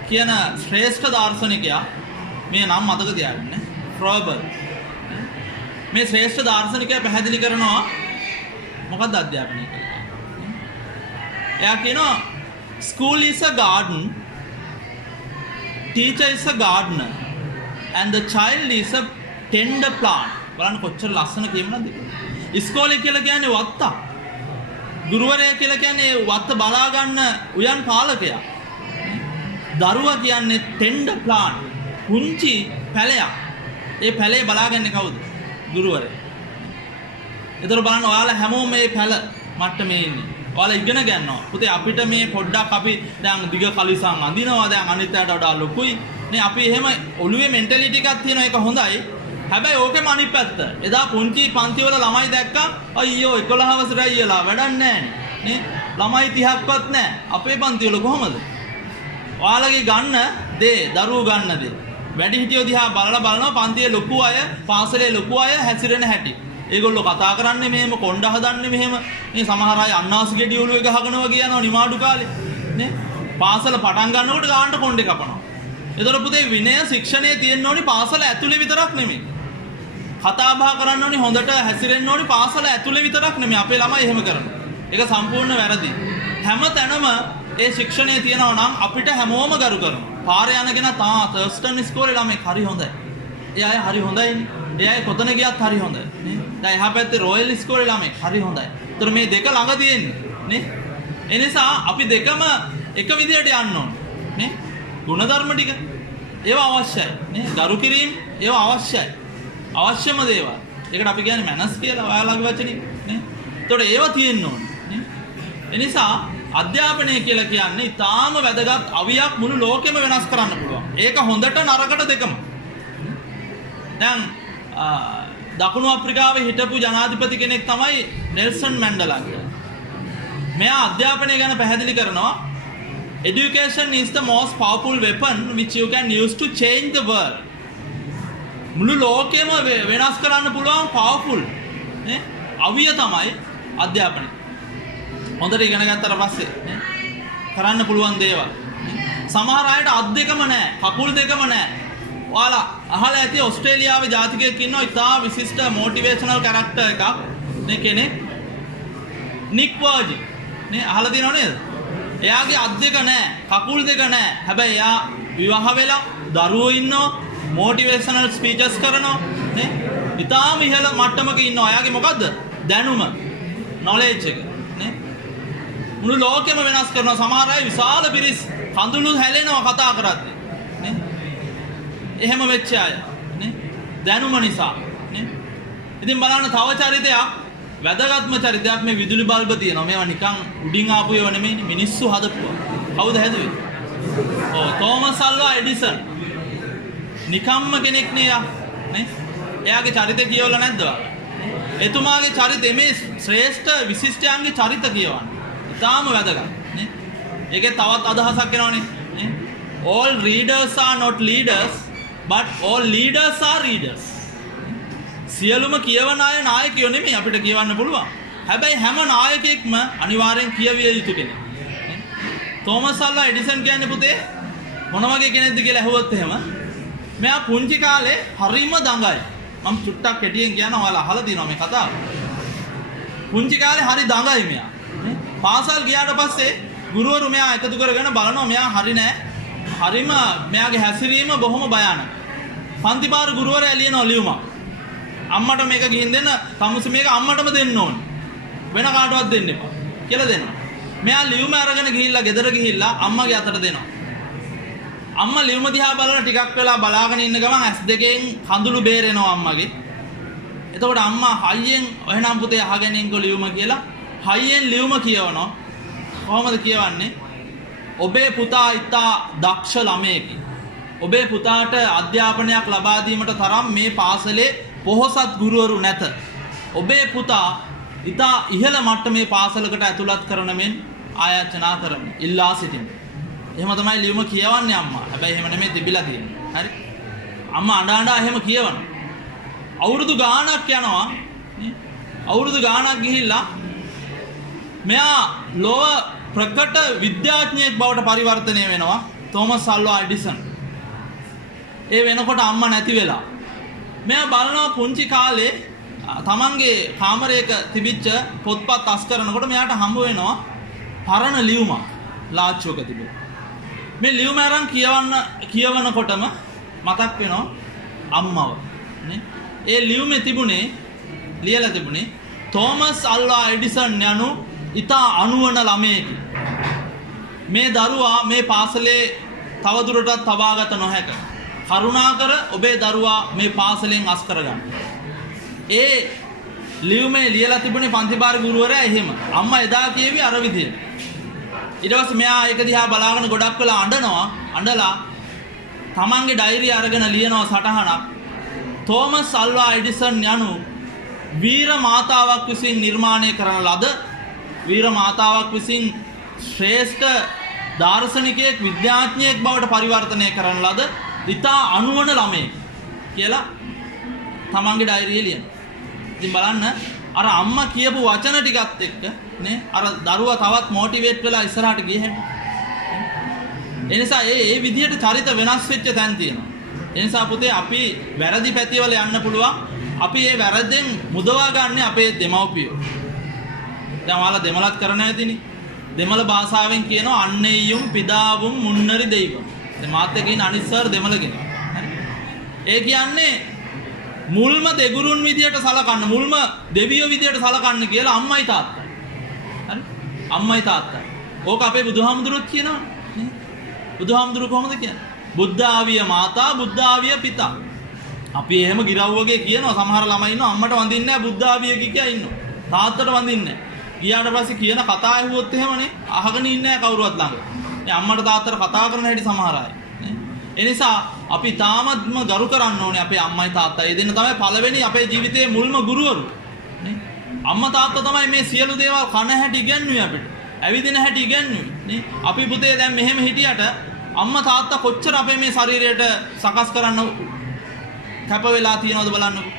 කියන ශ්‍රේෂ්ඨ දාර්ශනිකයා, මේ නම් මතක තියාගන්න. ෆ්‍රෝබල් මේ ශ්‍රේෂ්ඨ දාර්ශනිකයා පැහැදිලි කරනවා මොකක්ද අධ්‍යාපනය කියලා. එයා කියනවා school is a garden, teacher is a gardener and the child is a tender plant. බලන්න කොච්චර ලස්සන කියමනක්ද. ඉස්කෝලේ කියලා කියන්නේ වත්ත. ගුරුවරයා කියලා කියන්නේ වත්ත බලා ගන්න උයන් පාලකයා. දරුවා කියන්නේ tender plant, පුංචි පැලයක්. ඒ පැලේ බලාගන්නේ කවුද? ගුරුවරයා. ඒතර බලන්න ඔයාලා හැමෝම මේ පැල මට්ටමේ ඉන්නේ. ඔයාලා ඉගෙන ගන්නවා. පුතේ අපිට මේ පොඩ්ඩක් අපි දැන් දිග කලිසම් අඳිනවා, දැන් අනිත් අයට වඩා ලොකුයි. නේ අපි එහෙම ඔළුවේ මෙන්ටැලිටි එකක් තියෙනවා, ඒක හොඳයි. හැබැයි ඕකෙම අනිත් පැත්ත. එදා පුංචි පන්තිවල ළමයි දැක්කා අයියෝ 11 වසරේ අයියලා වැඩක් නැහැ නේ. ළමයි 30ක්වත් නැහැ. අපේ පන්තිවල කොහමද? ඔයාලගේ ගන්න දේ, දරුවෝ ගන්න දේ. වැඩිහිටියෝ දිහා බලනවා පන්තියේ ලොකු අය, පාසලේ ලොකු අය හැසිරෙන හැටි. ඒගොල්ලෝ කතා කරන්නේ මෙහෙම, කොණ්ඩ හදන්නේ මෙහෙම. මේ සමහර අය අන්නාසි ගෙඩි ඔළුවේ ගහගෙන වගේ යනවා නිමාඩු කාලේ. නේ? පාසල පටන් ගන්නකොට ගානට කොණ්ඩේ කපනවා. ඒතර පුතේ විනය ශික්ෂණයේ තියෙන්න ඕනි පාසල ඇතුලේ විතරක් නෙමෙයි. කතා බහ කරන්න ඕනි, හොඳට හැසිරෙන්න ඕනි පාසල ඇතුලේ විතරක් නෙමෙයි. අපේ ළමයි එහෙම කරනවා. ඒක සම්පූර්ණ වැරදි. හැම තැනම ඒ ශික්ෂණය තියෙනවා නම් අපිට හැමෝම ගරු කරනවා. පාරේ යනගෙන තර්ස්ටන් ඉස්කෝලේ ළමයි හරි හොඳයි. ඒ අය හරි හොඳයිනේ. ඒ අය කොතන ගියත් හරි හොඳයි. නේ? දැන් එහා පැත්තේ රොයල් ඉස්කෝලේ ළමයි හරි හොඳයි. ඒතර මේ දෙක ළඟ තියෙන්නේ නේ. ඒ නිසා අපි දෙකම එක විදියට යන්න ඕනේ. නේ? ගුණධර්ම ටික ඒවා අවශ්‍යයි. නේ? ගරු කිරීම ඒවා අවශ්‍යයි. අවශ්‍යම දේවල්. ඒකට අපි කියන්නේ මනස් කියලා ඔයාලගේ වචනේ. නේ? ඒතකොට ඒවා තියෙන්න ඕනේ. නේ? ඒ නිසා අධ්‍යාපනය කියලා කියන්නේ ඊටාම වැදගත් අවියක් මුළු ලෝකෙම වෙනස් කරන්න පුළුවන්. ඒක හොඳට නරකට දෙකම. දැන් දකුණු අප්‍රිකාවේ හිටපු ජනාධිපති කෙනෙක් තමයි නෙල්සන් මැන්ඩලා කියලා. මෙයා අධ්‍යාපනය ගැන පැහැදිලි කරනවා. Education is the most powerful weapon which you can use to change the world. මුළු ලෝකෙම වෙනස් කරන්න පුළුවන් powerful නේ අවිය තමයි අධ්‍යාපනය. හොඳට ඉගෙන ගත්තට පස්සේ නේ කරන්න පුළුවන් දේවල්. සමහර අයට අත් දෙකම නැහැ, කකුල් දෙකම නැහැ. ඔයාලා අහලා ඇති ඕස්ට්‍රේලියාවේ ජාතිකයෙක් ඉන්නවා ඉතා විශිෂ්ට මොටිවේෂනල් කැරක්ටර් එකක් නේ කෙනෙක්. නික් වර්ජින් නේ අහලා තියෙනව නේද? එයාගේ අත් දෙක නැහැ, කකුල් දෙක නැහැ. හැබැයි එයා විවාහ වෙලා දරුවෝ ඉන්නවා, මොටිවේෂනල් ස්පීචස් කරනවා නේ. ඉතාලම ඉහළ මට්ටමක ඉන්නවා. එයාගේ මොකද්ද? දැනුම, නොලෙජ් එක නේ. මුළු ලෝකෙම වෙනස් කරනවා. සමහර අය විශාල පිරිස් කඳුළු හැලෙනවා කතා කරද්දී නේ. එහෙම වෙච්ච අය නේ. දැනුම නිසා නේ. ඉතින් බලන්න තව චරිතයක්, වැදගත්ම චරිතයක් මේ විදුලි බල්බ තියෙනවා. මේවා නිකන් උඩින් ආපු ඒවා නෙමෙයිනේ, මිනිස්සු හදපුවා. කවුද හැදුවේ? තෝමස් අල්වා එඩිසන්. නිකම්ම කෙනෙක් නේ යා නේ. එයාගේ චරිතය කියවලා නැද්ද ඔයාලා? එතුමාගේ චරිතය මේ ශ්‍රේෂ්ඨ විශිෂ්ටයන්ගේ චරිත කියවන්නේ. ඉතාලම වැදගත් නේ. ඒකේ තවත් අදහසක් එනවනේ නේ. All readers are not leaders, but all leaders are readers. සියලුම කියවන අය නායකයෝ නෙමෙයි, අපිට කියවන්න පුළුවන්. හැබැයි හැම නායකයෙක්ම අනිවාර්යෙන් කියවිය යුතු කෙනෙක්. තෝමස් අල්වා එඩිසන් කියන්නේ පුතේ මොන වගේ කෙනෙක්ද කියලා අහුවොත් එහෙම, මෙයා පුංචි කාලේ හරිම දඟයි. මම චුට්ටක් කෙටියෙන් කියනවා, ඔයාලා අහලා තියෙනවා මේ කතාව. පුංචි කාලේ හරි දඟයි මෙයා. පාසල් ගියාට පස්සේ ගුරුවරු මෙයා එකතු කරගෙන බලනවා මෙයා හරි නෑ. හරිම මෙයාගේ හැසිරීම බොහොම භයානක. පන්තිපාර ගුරුවරයා ලියනවා ලියුමක්. අම්මට මේක ගිහින් දෙන්න, කමුසි මේක අම්මටම දෙන්න ඕනේ. වෙන කාටවත් දෙන්න එපා කියලා දෙනවා. මෙයා ලියුම අරගෙන ගිහිල්ලා ගෙදර ගිහිල්ලා අම්මගේ අතට දෙනවා. අම්මා ලියුම දිහා බලන ටිකක් වෙලා බලාගෙන ඉන්න ගමන් ඇස් දෙකෙන් කඳුළු බේරෙනවා අම්මගේ. එතකොට අම්මා හයියෙන් එහෙනම් පුතේ අහගෙන ඉන්කෝ ලියුම කියලා හයියෙන් ලියුම කියවනවා. කොහොමද කියවන්නේ? ඔබේ පුතා ඉතා දක්ෂ ළමයෙකි. ඔබේ පුතාට අධ්‍යාපනයක් ලබා දීමට තරම් මේ පාසලේ පොහොසත් ගුරුවරු නැත. ඔබේ පුතා ඉතා ඉහළ මට්ටමේ පාසලකට ඇතුළත් කරන මෙන් ආයාචනා කරමි. ඉල්ලා සිටිමි. එහෙම තමයි ලියුම කියවන්නේ අම්මා. හැබැයි එහෙම නෙමෙයි තිබිලා තියෙන්නේ. හරි? අම්මා අඬ එහෙම කියවනවා. අවුරුදු ගාණක් යනවා නේ. අවුරුදු ගාණක් ගිහිල්ලා මෙයා ලෝව ප්‍රකට විද්‍යාඥයෙක් බවට පරිවර්තනය වෙනවා. තෝමස් අල්වා එඩිසන්. ඒ වෙනකොට අම්මා නැති වෙලා. මෙයා බලනවා පුංචි කාලේ තමන්ගේ කාමරයක තිබිච්ච පොත්පත් අස් කරනකොට මෙයාට හම්බ වෙනවා පරණ ලියුමක් ලාච්චුවක තිබෙන. මේ ලියුම අරන් කියවනකොටම මතක් වෙනවා අම්මව නේ. ඒ ලියුමේ තිබුණේ ලියලා තිබුණේ තෝමස් අල්වා එඩිසන් යනු ඉතා අනුවණ ළමයෙකි. මේ දරුවා මේ පාසලේ තවදුරටත් තබාගත නොහැක. කරුණාකර ඔබේ දරුවා මේ පාසලෙන් අස් කරගන්න. ඒ ලියුමේ ලියලා තිබුණේ පන්තිපාර ගුරුවරයා එහෙම. අම්මා එදා කියෙවි අර විදියට. ඊට පස්සේ මෙයා ඒක දිහා බලාගෙන ගොඩක් වෙලා අඬනවා. අඬලා තමන්ගේ ඩයරි අරගෙන ලියනවා සටහනක්. තෝමස් අල්වා එඩිසන් යනු වීර මාතාවක් විසින් නිර්මාණය කරන ලද, වීර මාතාවක් විසින් ශ්‍රේෂ්ඨ දාර්ශනිකයෙක් විද්‍යාඥයෙක් බවට පරිවර්තනය කරන ලද ඉතා අනුවණ ළමයෙක් කියලා තමන්ගේ ඩයරියේ ලියනවා. ඉතින් බලන්න අර අම්මා කියපු වචන ටිකත් එක්ක නේ අර දරුවා තවත් මොටිවේට් වෙලා ඉස්සරහට ගිය හැටි. ඒ නිසා ඒ විදිහට චරිත වෙනස් වෙච්ච තැන් තියෙනවා. ඒ නිසා පුතේ අපි වැරදි පැතිවල යන්න පුළුවන්. අපි මේ වැරද්දෙන් මුදවා ගන්න අපේ දෙමව්පියෝ. දැන් ඔයාලා දෙමළත් කරන ඇතිනේ. දෙමළ භාෂාවෙන් කියනවා අන්නේයුම් පිදාවුම් මුන්නරි දෙයිවම්. දැන් මාත් එක්ක ඉන්න අනිත් සර් දෙමළගෙන. හරි. ඒ කියන්නේ මුල්ම දෙගුරුන් විදියට සලකන්න, මුල්ම දෙවියෝ විදියට සලකන්න කියලා අම්මයි තාත්තයි. හරි? අම්මයි තාත්තයි. ඕක අපේ බුදුහාමුදුරුවෝ කියනවා නේ. බුදුහාමුදුරුවෝ කොහොමද කියන්නේ? බුද්ධාවිය මාතා, බුද්ධාවිය පිතා. අපි එහෙම ගිරව් වගේ කියනවා. සමහර ළමයි ඉන්නවා අම්මට වඳින්නේ නැහැ, බුද්ධාවිය කියා ඉන්නවා. තාත්තට වඳින්නේ නැහැ. ගියාට පස්සේ කියන කතා ඇහුවොත් එහෙමනේ අහගෙන ඉන්නේ නැහැ කවුරුවත් ළඟ. මේ අම්මට තාත්තට කතා කරන හැටි සමහර අය නේ. ඒ නිසා අපි තාමත්ම ගරු කරන්න ඕනේ අපේ අම්මයි තාත්තයි. ඒ දෙන්න තමයි පළවෙනි අපේ ජීවිතයේ මුල්ම ගුරුවරු නේ. අම්මා තාත්තා තමයි මේ සියලු දේවල් කන හැටි ඉගෙනුවේ අපිට. ඇවිදින හැටි ඉගෙනුවේ නේ. අපි පුතේ දැන් මෙහෙම හිටියට අම්මා තාත්තා කොච්චර අපේ මේ ශරීරයට සකස් කරන්න කැප වෙලා තියෙනවද බලන්නකෝ.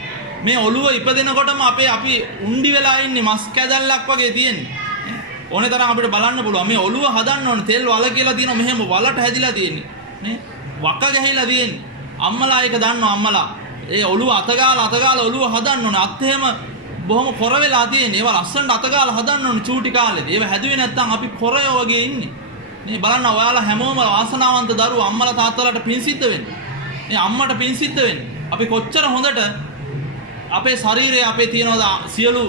මේ ඔළුව ඉපදෙනකොටම අපි උණ්ඩි වෙලා ඉන්නේ මස් කැදල්ලක් වගේ තියෙන්නේ. ඕනේ තරම් අපිට බලන්න පුළුවන්. මේ ඔළුව හදන්න ඕනේ. තෙල් වල කියලා තියෙනවා. මෙහෙම වලට හැදිලා තියෙන්නේ නේ. වක ගහලා තියෙන්නේ. අම්මලා ඒක දන්නවා අම්මලා. ඒ ඔළුව අතගාලා ඔළුව හදන්න ඕනේ. අත් එහෙම බොහොම කොර වෙලා තියෙන. ඒවා ලස්සනට අතගාලා හදන්න ඕනේ චූටි කාලේදී. ඒවා හැදුවේ නැත්නම් අපි කොරයෝ වගේ ඉන්නේ. මේ බලන්න ඔයාලා හැමෝම වාසනාවන්ත දරුවෝ අම්මලා තාත්තලාට පින් සිද්ධ වෙන්න. මේ අම්මට පින් සිද්ධ වෙන්න. අපි කොච්චර හොඳට අපේ ශරීරයේ අපේ තියනවාද සියලු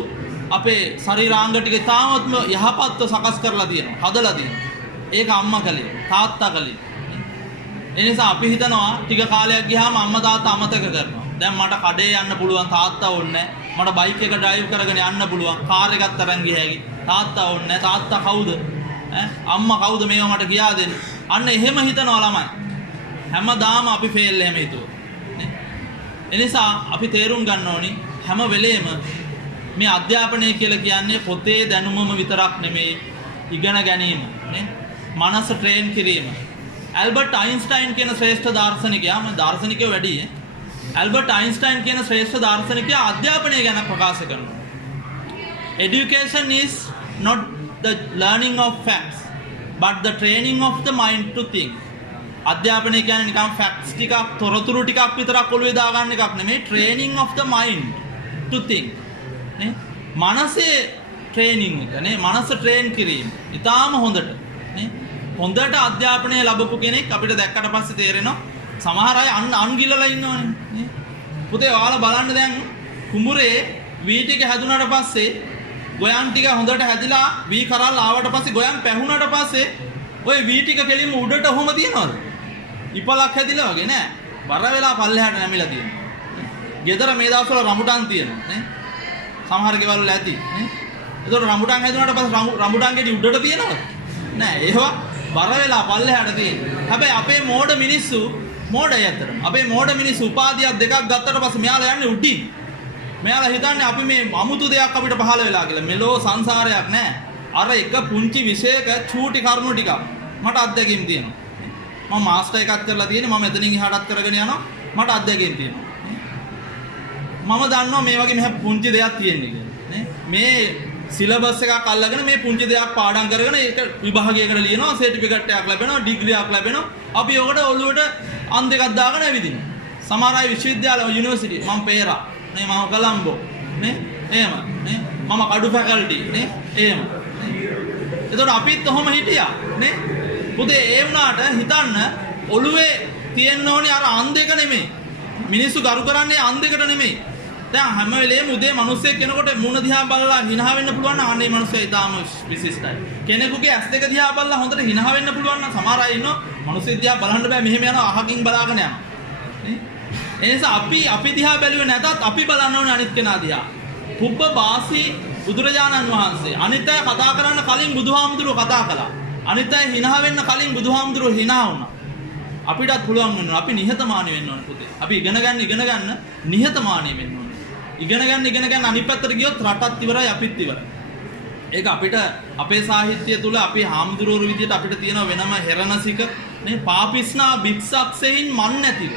අපේ ශරීරාංග ටික තාමත්ම යහපත්ව සකස් කරලා තියෙනවා. හදලා තියෙනවා. ඒක අම්මා කලේ, තාත්තා කලේ. ඒ නිසා අපි හිතනවා ටික කාලයක් ගියාම අම්මා තාත්තා අමතක කරනවා. දැන් මට කඩේ යන්න පුළුවන් තාත්තා ඕනේ නැහැ. මට බයික් එක ඩ්‍රයිව් කරගෙන යන්න පුළුවන්. කාර් එකක් තරන් ගිය හැකි. තාත්තා ඕනේ නැහැ. තාත්තා කවුද? අම්මා කවුද මේව මට කියා දෙන්න. අන්න එහෙම හිතනවා ළමයි. හැමදාම අපි ෆේල් එහෙම හිතුවා. ඒ නිසා අපි තේරුම් ගන්න ඕනි හැම වෙලේම මේ අධ්‍යාපනය කියලා කියන්නේ පොතේ දැනුමම විතරක් නෙමෙයි ඉගෙන ගැනීම නේ මනස ට්‍රේන් කිරීම. ඇල්බර්ට් අයින්ස්ටයින් කියන ශ්‍රේෂ්ඨ දාර්ශනිකයා මම දාර්ශනිකයෝ වැඩි ඇල්බර්ට් අයින්ස්ටයින් කියන ශ්‍රේෂ්ඨ දාර්ශනිකයා අධ්‍යාපනය ගැන ප්‍රකාශ කරනවා. Education is not the learning of facts but the training of the mind to think. අධ්‍යාපනය කියන්නේ නිකන් ෆැක්ට්ස් ටිකක් තොරතුරු ටිකක් විතරක් ඔළුවේ දාගන්න එකක් නෙමෙයි training of the mind to think. නේ මනසේ ට්‍රේනින් එක නේ මනස ට්‍රේන් කිරීම. ඊටාම හොඳට නේ හොඳට අධ්‍යාපනය ලැබපු කෙනෙක් අපිට දැක්කට පස්සේ තේරෙනවා සමහර අය අන්ගිලලා ඉන්නවනේ නේ. පුතේ ඔයාලා බලන්න දැන් කුඹුරේ වී ටික හැදුනට පස්සේ ගොයන් ටික හොඳට හැදිලා වී කරල් ආවට පස්සේ ගොයන් පැහුනට පස්සේ ඔය වී ටික කෙලින්ම උඩට ඔහොම තියනවද? ඉපලක් හැදිලා වගේ නෑ. බර වෙලා පල්ලෙහාට නැමිලා තියෙනවා. ගෙදර මේ දවස්වල රඹුටන් තියෙනවා නේ. සමහර ගෙවල් වල ඇති නේ. ඒතකොට රඹුටන් හැදුනාට පස්සේ රඹුටන් ගෙඩි උඩට තියනවද? නෑ. ඒවා බර වෙලා පල්ලෙහාට තියෙනවා. හැබැයි අපේ මෝඩ මිනිස්සු මෝඩයි අතරම. අපේ මෝඩ මිනිස්සු උපාධියක් දෙකක් ගත්තට පස්සේ මෙයාලා යන්නේ උඩින්. මෙයාලා හිතන්නේ අපි මේ අමුතු දෙයක් අපිට පහළ වෙලා කියලා. මෙලෝ සංසාරයක් නෑ. අර එක පුංචි විශේෂක චූටි කරුණු ටිකක් මට අත්දැකීම් තියෙනවා. මම මාස්ටර් එකක් කරලා තියෙන්නේ මම එතනින් එහාටත් කරගෙන යනවා මට අත්දැකීම් තියෙනවා. මම දන්නවා මේ වගේ මෙහෙ පුංචි දෙයක් තියෙන්නේ කියලා. නේ මේ සිලබස් එකක් අල්ලගෙන මේ පුංචි දෙයක් පාඩම් කරගෙන ඒක විභාගයකට ලියනවා සර්ටිෆිකේට් එකක් ලැබෙනවා ඩිග්‍රියක් ලැබෙනවා. අපි ඔකට ඔළුවට අන් දෙකක් දාගෙන ඇවිදිනවා. සමහර අය විශ්වවිද්‍යාල යුනිවර්සිටි මම පේරා නේ මම කොලම්බෝ නේ එහෙම නේ මම කඩු ෆැකල්ටි නේ එහෙම. එතකොට අපිත් ඔහොම හිටියා නේ. පුතේ ඒ වුණාට හිතන්න ඔළුවේ තියෙන්න ඕනේ අර අන් දෙක නෙමෙයි. මිනිස්සු ගරු කරන්නේ අන් දෙකට නෙමෙයි. දැන් හැම වෙලේම උදේ මිනිස්සෙක් කෙනෙකුට මුණ දිහා බලලා හිනහ වෙන්න පුළුවන් නම් අනේ මිනිස්සයා ඊටාම විශිෂ්ටයි. කෙනෙකුගේ ඇස් දෙක දිහා බලලා හොඳට හිනහ වෙන්න පුළුවන් නම් සමහර අය ඉන්නවා මිනිස්සු දිහා බලන්න බෑ මෙහෙම යනවා අහකින් බලාගෙන යනවා. නේ? ඒ නිසා අපි දිහා බැලුවේ නැතත් අපි බලන්න ඕනේ අනිත් කෙනා දිහා. පුබ්බ බාසී බුදුරජාණන් වහන්සේ අනිත් අය කතා කරන්න කලින් බුදුහාමුදුරුවෝ කතා කළා. අනිත් අය හිනහ වෙන්න කලින් බුදුහාමුදුරුවෝ හිනහ වුණා. අපිටත් පුළුවන් වෙනවා. අපි නිහතමානී වෙන්න ඕනේ පුතේ. අපි ඉගෙන ගන්න නිහතමානී වෙන්න ඕනේ. ඉගෙන ගන්න අනිත් පැත්තට ගියොත් රටත් ඉවරයි අපිත් ඉවරයි. ඒක අපිට අපේ සාහිත්‍යය තුල අපි හාමුදුරුවෝ විදියට අපිට තියෙන වෙනම හෙරණසික නේ පාපිස්නා භික්ෂක්සෙයින් මන් නැතිව.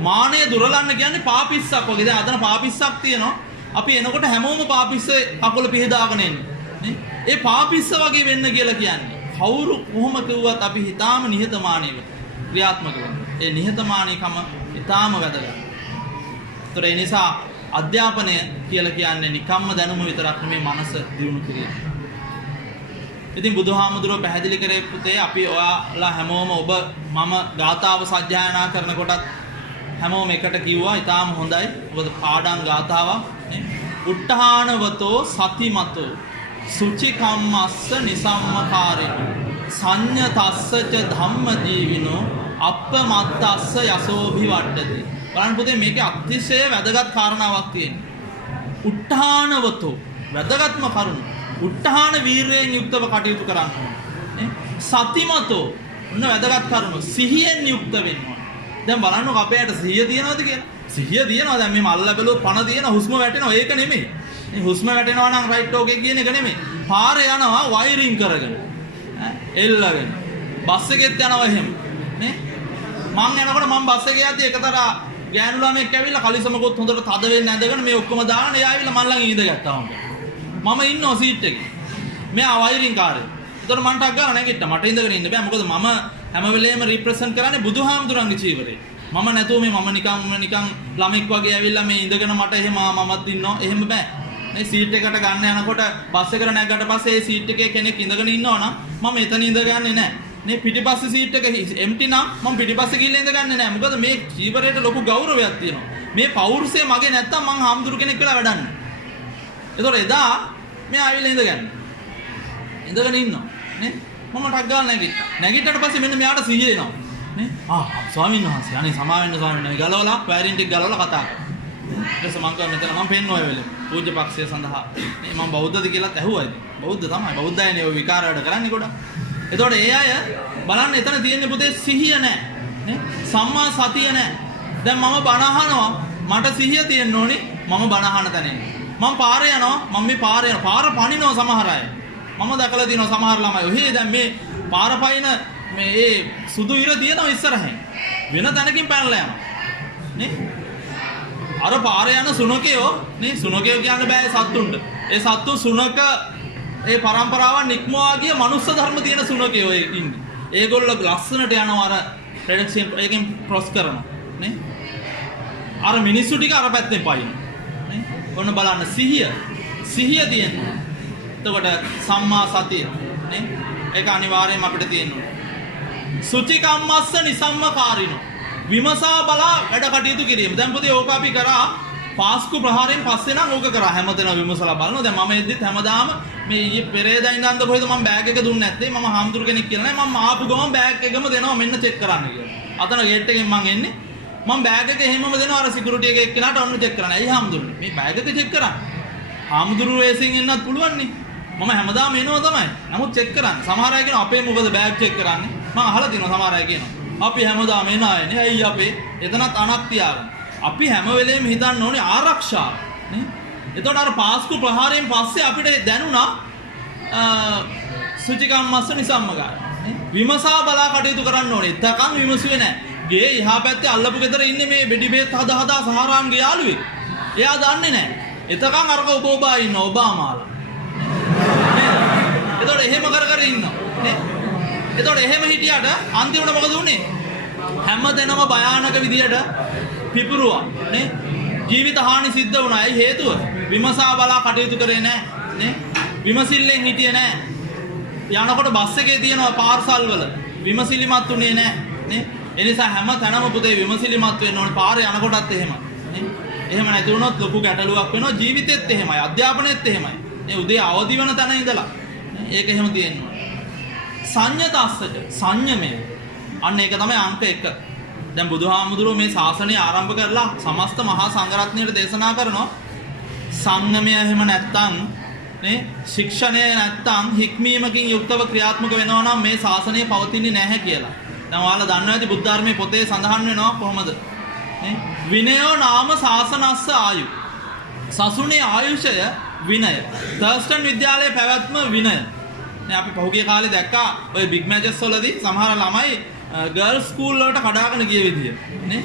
මානය දුරලන්න කියන්නේ පාපිස්සක් වගේ. දැන් අතන පාපිස්සක් තියෙනවා. අපි එනකොට හැමෝම පාපිස්සේ කකුල පිහදාගෙන එන්නේ. නේ? ඒ පාපිස්ස වගේ වෙන්න කියලා කියන්නේ. කවුරු කොහොම කිව්වත් අපි හිතාම නිහතමානීව ක්‍රියාත්මක වෙනවා. ඒ නිහතමානීකම ඊටාම වැදගත්. ඒතර ඒ නිසා අධ්‍යාපනය කියලා කියන්නේ නිකම්ම දැනුම විතරක් නෙමෙයි මනස දියුණු කිරීම. ඉතින් බුදුහාමුදුරුවෝ පැහැදිලි කරේ පුතේ අපි ඔයාලා හැමෝම ඔබ මම ගාථාව සජ්ජායනා කරනකොටත් හැමෝම එකට කිව්වා ඊටාම හොඳයි. ඔබ පාඩම් ගාථාවක් නේ. උට්ඨානවතෝ සතිමතෝ සුචි කම්මස්ස නිසම්මකාරිනෝ සංඤතස්සච ධම්ම ජීවිනෝ අප්පමත්තස්ස යසෝභි වට්ටති. බලන්න පුතේ මේකේ අතිශය වැදගත් කාරණාවක් තියෙනවා. උට්ඨානවතෝ වැදගත්ම කරුණ. උට්ඨාන වීරයෙන් යුක්තව කටයුතු කරන්න ඕනේ. සතිමතෝ ඔන්න වැදගත් කරුණ. සිහියෙන් යුක්ත වෙන්න ඕනේ. දැන් බලන්නකො අපේට සිහිය තියනවද කියලා? සිහිය තියනවා. දැන් මේ මල්ල බැලුවොත් පණ තියෙන හුස්ම වැටෙනවා. ඒක නෙමෙයි. මේ හුස්ම වැටෙනවා නම් රයිට් ඕකේ කියන එක නෙමෙයි. පාරේ යනවා වයරින් කරගෙන. එල්ලගෙන. බස් එකෙත් යනවා එහෙම. නේ? මං යනකොට මම බස් එකේ යද්දි එකතර ගෑනු ළමෙක් ඇවිල්ලා කලිසමකොත් හොඳට තද වෙන්න ඇඳගෙන මේ ඔක්කොම දාගෙන එයා ඇවිල්ලා මන් ළඟ ඉඳගත්තා හොඳ. මම ඉන්නවා සීට් එකේ. මෙයා වයරින් කාර්යය. ඒතර මන්ට අග්ගා නැගිට්ටා. මට ඉඳගෙන ඉන්න බෑ. මොකද මම හැම වෙලේම රිප්‍රසන්ට් කරන්නේ බුදුහාමුදුරන්ගේ චීවරේ. මම නැතුව මේ මම නිකන් ළමෙක් වගේ ඇවිල්ලා මේ ඉඳගෙන මට එහෙම මමත් ඉන්නවා. එහෙම බෑ. මේ සීට් එකට ගන්න යනකොට බස් එකට නැගගට පස්සේ ඒ සීට් එකේ කෙනෙක් ඉඳගෙන ඉන්නවා නම් මම එතන ඉඳගන්නේ නැහැ. මේ පිටිපස්සේ සීට් එක එම්ටි නම් මම පිටිපස්සේ ගිහින් ඉඳගන්නේ නැහැ. මොකද මේ ජීවරයට ලොකු ගෞරවයක් තියෙනවා. මේ පෞරුෂය මගේ නැත්තම් මං හාමුදුරු කෙනෙක් වෙලා වැඩක් නැහැ. ඒතකොට එදා මේ ආවිල්ලා ඉඳගෙන ඉන්නවා නේ. මම ටක් ගාලා නැගිට්ටා. නැගිට්ටට පස්සේ මෙන්න මෙයාට සිහිය එනවා නේ. ස්වාමීන් වහන්සේ අනේ සමාවෙන්න ස්වාමීන් වහන්සේ ගලවලා වයරින් ටික ගලවලා කතා කරා. ඊට පස්සේ මං කිව්වා මෙතන මම පෙන්නුවා ඒ වෙලේ පූජ්‍ය පක්ෂය සඳහා නේ මම බෞද්ධද කියලාත් ඇහුවා ඉතින්. බෞද්ධ තමයි. බෞද්ධයනේ ඔය විකාර වැඩ කරන්නේ ගොඩක්. එතකොට ඒ අය බලන්න එතන තියෙන්නේ පුතේ සිහිය නැහැ නේ. සම්මා සතිය නැහැ. දැන් මම බණ අහනවා මට සිහිය තියෙන්න ඕනේ මම බණ අහන තැන ඉන්නේ. මම පාරේ යනවා මම මේ පාරේ යනවා පාර පනිනවා සමහර අය. මම දැකලා තියෙනවා සමහර ළමයි ඔහේ දැන් මේ පාර පයින් මේ ඒ සුදු ඉර දිනනවා ඉස්සරහින්. වෙන තැනකින් පැනලා යනවා. නේ? අර පාරේ යන සුනකයෝ නේ සුනකයෝ කියන්න බෑ සත්තුන්ට. ඒ සත්තු සුනක ඒ પરම්පරාවන් නික්මවා ගිය මනුස්ස ධර්ම තියෙන සුනකයෝ ඉන්නේ. ඒගොල්ලෝ ලස්සනට යනවා අර ප්‍රොඩක්ෂන් එකෙන් ක්‍රොස් කරනවා. නේ? අර මිනිස්සු ටික අර පැත්තෙන් පයින්. නේ? ඔන්න බලන්න සිහිය තියෙනවා. එතකොට සම්මා සතිය නේ? ඒක අනිවාර්යයෙන්ම අපිට තියෙනවා. සුචිකම්මස්ස නිසම්මකාරිනෝ විමසා බලා වැඩ කටයුතු කිරීම. දැන් පුතේ ඕක අපි කරා පාස්කු ප්‍රහාරයෙන් පස්සේ නම් ඕක කරා හැමතැනම විමසලා බලනවා. දැන් මම එද්දිත් හැමදාම මේ ඊයේ පෙරේදා ඉඳන්ද කොහෙද මම බෑග් එක දුන්නේ නැත්තේ. මම හාමුදුරු කෙනෙක් කියලා නෑ. මම ආපු ගමන් බෑග් එකම දෙනවා මෙන්න චෙක් කරන්න කියලා. අතන ගේට් එකෙන් මං එන්නේ. මම බෑග් එක එහෙමම දෙනවා අර සිකියුරිටි එකේ එක්කනට ඔන්න චෙක් කරන්න. ඇයි හාමුදුරුනේ? මේ බෑග් එක චෙක් කරන්න. හාමුදුරු වේසින් එන්නත් පුළුවන් නේ. මම හැමදාම එනවා තමයි. නමුත් චෙක් කරන්න. සමහර අය කියනවා අපේ මොකද බෑග් චෙක් කරන්නේ? මම අහලා තියෙනවා සමහර අය කියනවා. අපි හැමදාම එන අයනේ. ඇයි අපේ එතනත් අනක් තියාගන්න. අපි හැම වෙලේම හිතන්න ඕනේ ආරක්ෂාව නේ. එතකොට අර පාස්කු ප්‍රහාරයෙන් පස්සේ අපිට දැනුණා සුචිකම්මස්ස නිසම්මගාය නේ. විමසා බලා කටයුතු කරන්න ඕනේ. එතකන් විමසුවේ නැහැ. ගේ එහා පැත්තේ අල්ලපු ගෙදර ඉන්නේ මේ බෙඩි බේත් හදා සහරාන්ගේ යාළුවෙක්. එයා දන්නේ නැහැ. එතකන් අරක ඔබා ඉන්න ඔබාමාලා. එතකොට එහෙම කර ඉන්නවා නේ. එතකොට එහෙම හිටියට අන්තිමට මොකද වුනේ? හැමදෙනම භයානක විදියට පිපුරුවා නේ. ජීවිත හානි සිද්ධ වුණා. ඒ හේතුව විමසා බලා කටයුතු කරේ නැහැ නේ. විමසිල්ලෙන් හිටියේ නැහැ. යනකොට බස් එකේ තියෙනවා පාර්සල් වල විමසිලිමත් උනේ නැහැ නේ. ඒ නිසා හැම තැනම පුතේ විමසිලිමත් වෙන්න ඕනේ. පාරේ යනකොටත් එහෙමයි නේ. එහෙම නැති වුණොත් ලොකු ගැටලුවක් වෙනවා. ජීවිතෙත් එහෙමයි. අධ්‍යාපනයේත් එහෙමයි. මේ උදේ අවදි වෙන තැන ඉඳලා ඒක එහෙම තියෙනවා. සංයතස්සච සංයමය. අන්න ඒක තමයි අංක 1. දැන් බුදුහාමුදුරුවෝ මේ ශාසනය ආරම්භ කරලා සමස්ත මහා සංඝරත්නයට දේශනා කරනවා සංයමය එහෙම නැත්තම් නේ ශික්ෂණය නැත්තම් හික්මීමකින් යුක්තව ක්‍රියාත්මක වෙනවා නම් මේ ශාසනය පවතින්නේ නැහැ කියලා. දැන් ඔයාලා දන්නවා ඇති බුද්ධ ධර්මයේ පොතේ සඳහන් වෙනවා කොහොමද? නේ විනයෝ නාම ශාසනස්ස ආයු. සසුනේ ආයුෂය විනය. තර්ස්ටන් විද්‍යාලයේ පැවැත්ම විනය. නේ අපි පහුගිය කාලේ දැක්කා ඔය බිග් මැචස් වලදී සමහර ළමයි ගර්ල්ස් ස්කූල් වලට කඩාගෙන ගිය විදිය නේ.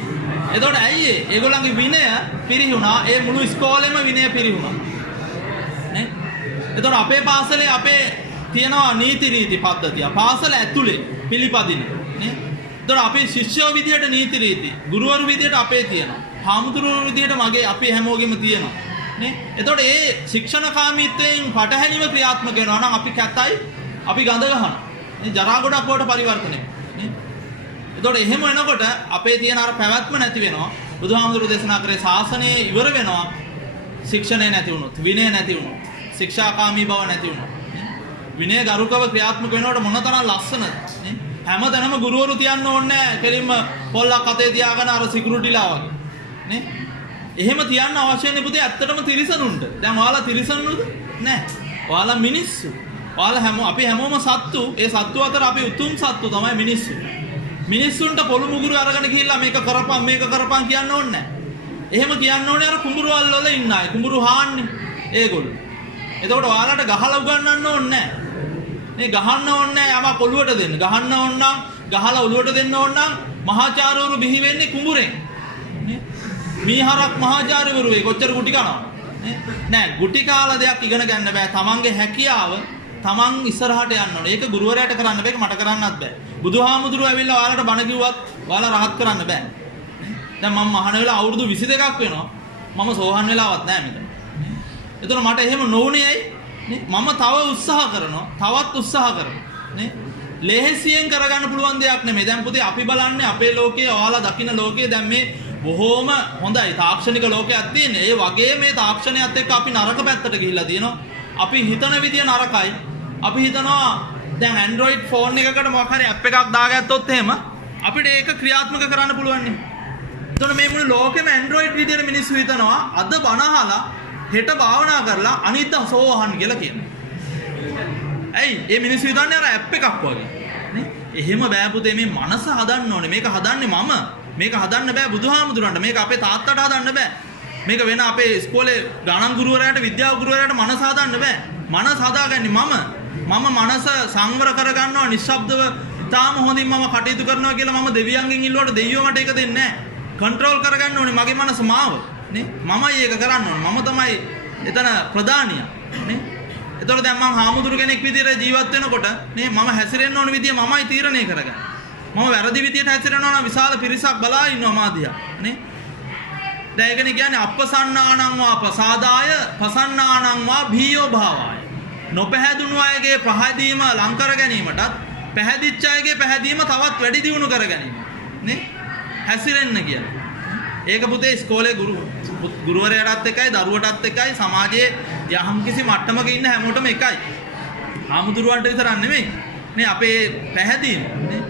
එතකොට ඇයි ඒ? ඒගොල්ලන්ගේ විනය පිරිහුණා. ඒ මුළු ඉස්කෝලේම විනය පිරිහුණා. නේ? එතකොට අපේ පාසලේ අපේ තියෙනවා නීති රීති පද්ධතිය. පාසල ඇතුලේ පිළිපදින නේ. එතකොට අපේ ශිෂ්‍යෝ විදියට නීති රීති, ගුරුවරු විදියට අපේ තියෙනවා. හාමුදුරුවෝ විදියට මගේ අපේ හැමෝගෙම තියෙනවා. නේ? එතකොට ඒ ශික්ෂණකාමීත්වයෙන් පටහැනිව ක්‍රියාත්මක වෙනවා නම් අපි කැතයි, අපි ගඳ ගහනවා. මේ ජරා ගොඩක් වලට පරිවර්තනය. නේ? එතකොට එහෙම වෙනකොට අපේ තියෙන අර පැවැත්ම නැති වෙනවා. බුදුහාමුදුරුවෝ දේශනා කරේ ශාසනය ඉවර වෙනවා. ශික්ෂණය නැති වුණොත්, විනය නැති වුණොත්, ශික්ෂාකාමී බව නැති වුණොත්. විනය ගරුකව ක්‍රියාත්මක වෙනකොට මොනතරම් ලස්සනද? නේ? හැමතැනම ගුරුවරු තියන්න ඕනේ නැහැ. කෙලින්ම පොල්ලක් අතේ තියාගෙන අර සිකියුරිටිලා වගේ. නේ? එහෙම තියන්න අවශ්‍ය නැහැ පුතේ. ඇත්තටම තිරිසනුන්ට. දැන් ඔයාලා තිරිසනුද? නැහැ. ඔයාලා මිනිස්සු. ඔයාලා අපි හැමෝම සත්තු. ඒ සත්තු අතර අපි උතුම් සත්තු තමයි මිනිස්සු. මිනිස්සුන්ට පොළු මුගුරු අරගෙන ගිහිල්ලා මේක කරපන් කියන්න ඕනේ නැහැ. එහෙම කියන්න ඕනේ අර කුඹුරුවල් වල ඉන්න අය. කුඹුරු හාන්නේ ඒගොල්ලෝ. එතකොට ඔයාලට ගහලා උගන්වන්න ඕනේ නැහැ. මේ ගහන්න ඕනේ නැහැ යම පොළුවට දෙන්න. ගහන්න ඕන නම් ගහලා ඔළුවට දෙන්න ඕන නම් මහාචාර්යවරු බිහි වෙන්නේ කුඹුරෙන්. නේ? මීහරක් මහාචාර්යවරු ඒ කොච්චර ගුටි කනවා. නේ? නෑ ගුටි කාලා දෙයක් ඉගෙන ගන්න බෑ. තමන්ගේ හැකියාව තමන් ඉස්සරහට යන්න ඕනේ. ඒක ගුරුවරයාට කරන්න බෑ. මට කරන්නත් බෑ. බුදුහාමුදුරුවෝ ඇවිල්ලා ඔයාලට බණ කිව්වත් ඔයාලා රහත් කරන්න බෑ. දැන් මම මහාන වෙලා අවුරුදු 22ක් වෙනවා. මම සෝහන් වෙලාවත් නෑ මෙතන. එතකොට මට එහෙම නොවුනේ ඇයි? නේ මම තව උත්සාහ කරනවා. තවත් උත්සාහ කරනවා. නේ ලේසියෙන් කරගන්න පුළුවන් දෙයක් නෙමෙයි. දැන් පුතේ අපි බලන්නේ අපේ ලෝකයේ ඔයාලා දකින්න ලෝකයේ දැන් මේ බොහෝම හොඳයි තාක්ෂණික ලෝකයක් තියෙන. ඒ වගේ මේ තාක්ෂණයත් එක්ක අපි නරක පැත්තට ගිහිල්ලා තියෙනවා. අපි හිතන විදිය නරකයි. අපි හිතනවා දැන් Android ෆෝන් එකකට මොකක් හරි ඇප් එකක් දාගත්තොත් එහෙම අපිට ඒක ක්‍රියාත්මක කරන්න පුළුවන් නේ. එතකොට මේ මුළු ලෝකෙම Android විදියට මිනිස්සු හිතනවා අද බණ අහලා හෙට භාවනා කරලා අනිත් සෝහන් කියලා කියනවා. ඇයි? මේ මිනිස්සු හිතන්නේ අර ඇප් එකක් වගේ. නේ? එහෙම බෑ පුතේ මේ මනස හදන්න ඕනේ. මේක හදන්නේ මම. මේක හදන්න බෑ බුදුහාමුදුරන්ට. මේක අපේ තාත්තට හදන්න බෑ. මේක වෙන අපේ ඉස්කෝලේ ගණන් ගුරුවරයාට විද්‍යා ගුරුවරයාට මනස හදන්න බෑ. මනස හදාගන්නේ මම. මම මනස සංවර කරගන්නවා නිශ්ශබ්දව ඉතාම හොඳින් මම කටයුතු කරනවා කියලා මම දෙවියන්ගෙන් ඉල්ලුවට දෙවියෝ මට ඒක දෙන්නේ නැහැ. කන්ට්‍රෝල් කරගන්න ඕනේ මගේ මනස මාව. නේ? මමයි ඒක කරන්න ඕනේ. මම තමයි එතන ප්‍රධානියා. නේ? එතකොට දැන් මම හාමුදුරු කෙනෙක් විදියට ජීවත් වෙනකොට නේ මම හැසිරෙන්න ඕන විදිය මමයි තීරණය කරගන්නේ. මම වැරදි විදියට හැසිරෙනවා නම් විශාල පිරිසක් බලා ඉන්නවා මාදියා. නේ? දැන් ඒකනේ කියන්නේ අප්පසන්නානං වා ප්‍රසාදාය පසන්නානං වා භීයෝ භාවාය. නොපැහැදුණු අයගේ ප්‍රහැදීම ලං කර ගැනීමටත් පැහැදිච්ච අයගේ පැහැදීම තවත් වැඩි දියුණු කර ගැනීම. නේ? හැසිරෙන්න කියන්නේ. ඒක පුතේ ඉස්කෝලේ ගුරුවරයාටත් එකයි දරුවටත් එකයි සමාජයේ යම් කිසි මට්ටමක ඉන්න හැමෝටම එකයි. ආමුදුරුවන්ට විතරක් නෙමෙයි. නේ අපේ පැහැදීම. නේ?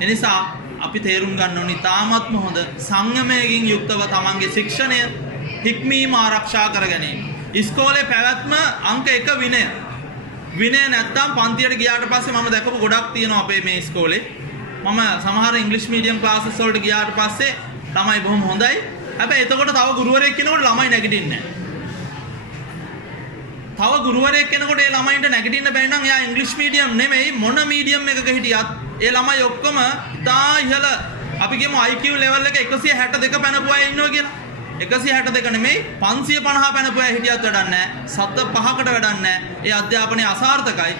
එනිසා අපි තේරුම් ගන්න ඕනි තාමත්ම හොඳ සංයමයෙන් යුක්තව තමන්ගේ ශික්ෂණය හික්මීම ආරක්ෂා කර ගැනීම. ඉස්කෝලේ පැවැත්ම අංක 1 විනය. විනය නැත්තම් පන්තියට ගියාට පස්සේ මම දැකපු ගොඩක් තියෙනවා අපේ මේ ඉස්කෝලේ. මම සමහර ඉංග්‍රීසි මීඩියම් ක්ලාසස් වලට ගියාට පස්සේ ළමයි බොහොම හොඳයි. හැබැයි එතකොට තව ගුරුවරයෙක් කෙනෙකුට ළමයි නැගිටින්නේ නැහැ. තව ගුරුවරයෙක් කෙනෙකුට ඒ ළමයින්ට නැගිටින්න බැරි නම් එයා ඉංග්‍රීසි මීඩියම් නෙමෙයි මොන මීඩියම් එකක හිටියත් ඒ ළමයි ඔක්කොම ඉතා ඉහළ අපි කියමු IQ level එක 162 පැනපු අය ඉන්නවා කියලා. 162 නෙමෙයි 550 පැනපු අය හිටියත් වැඩක් නැහැ. සත පහකට වැඩක් නැහැ. ඒ අධ්‍යාපනය අසාර්ථකයි.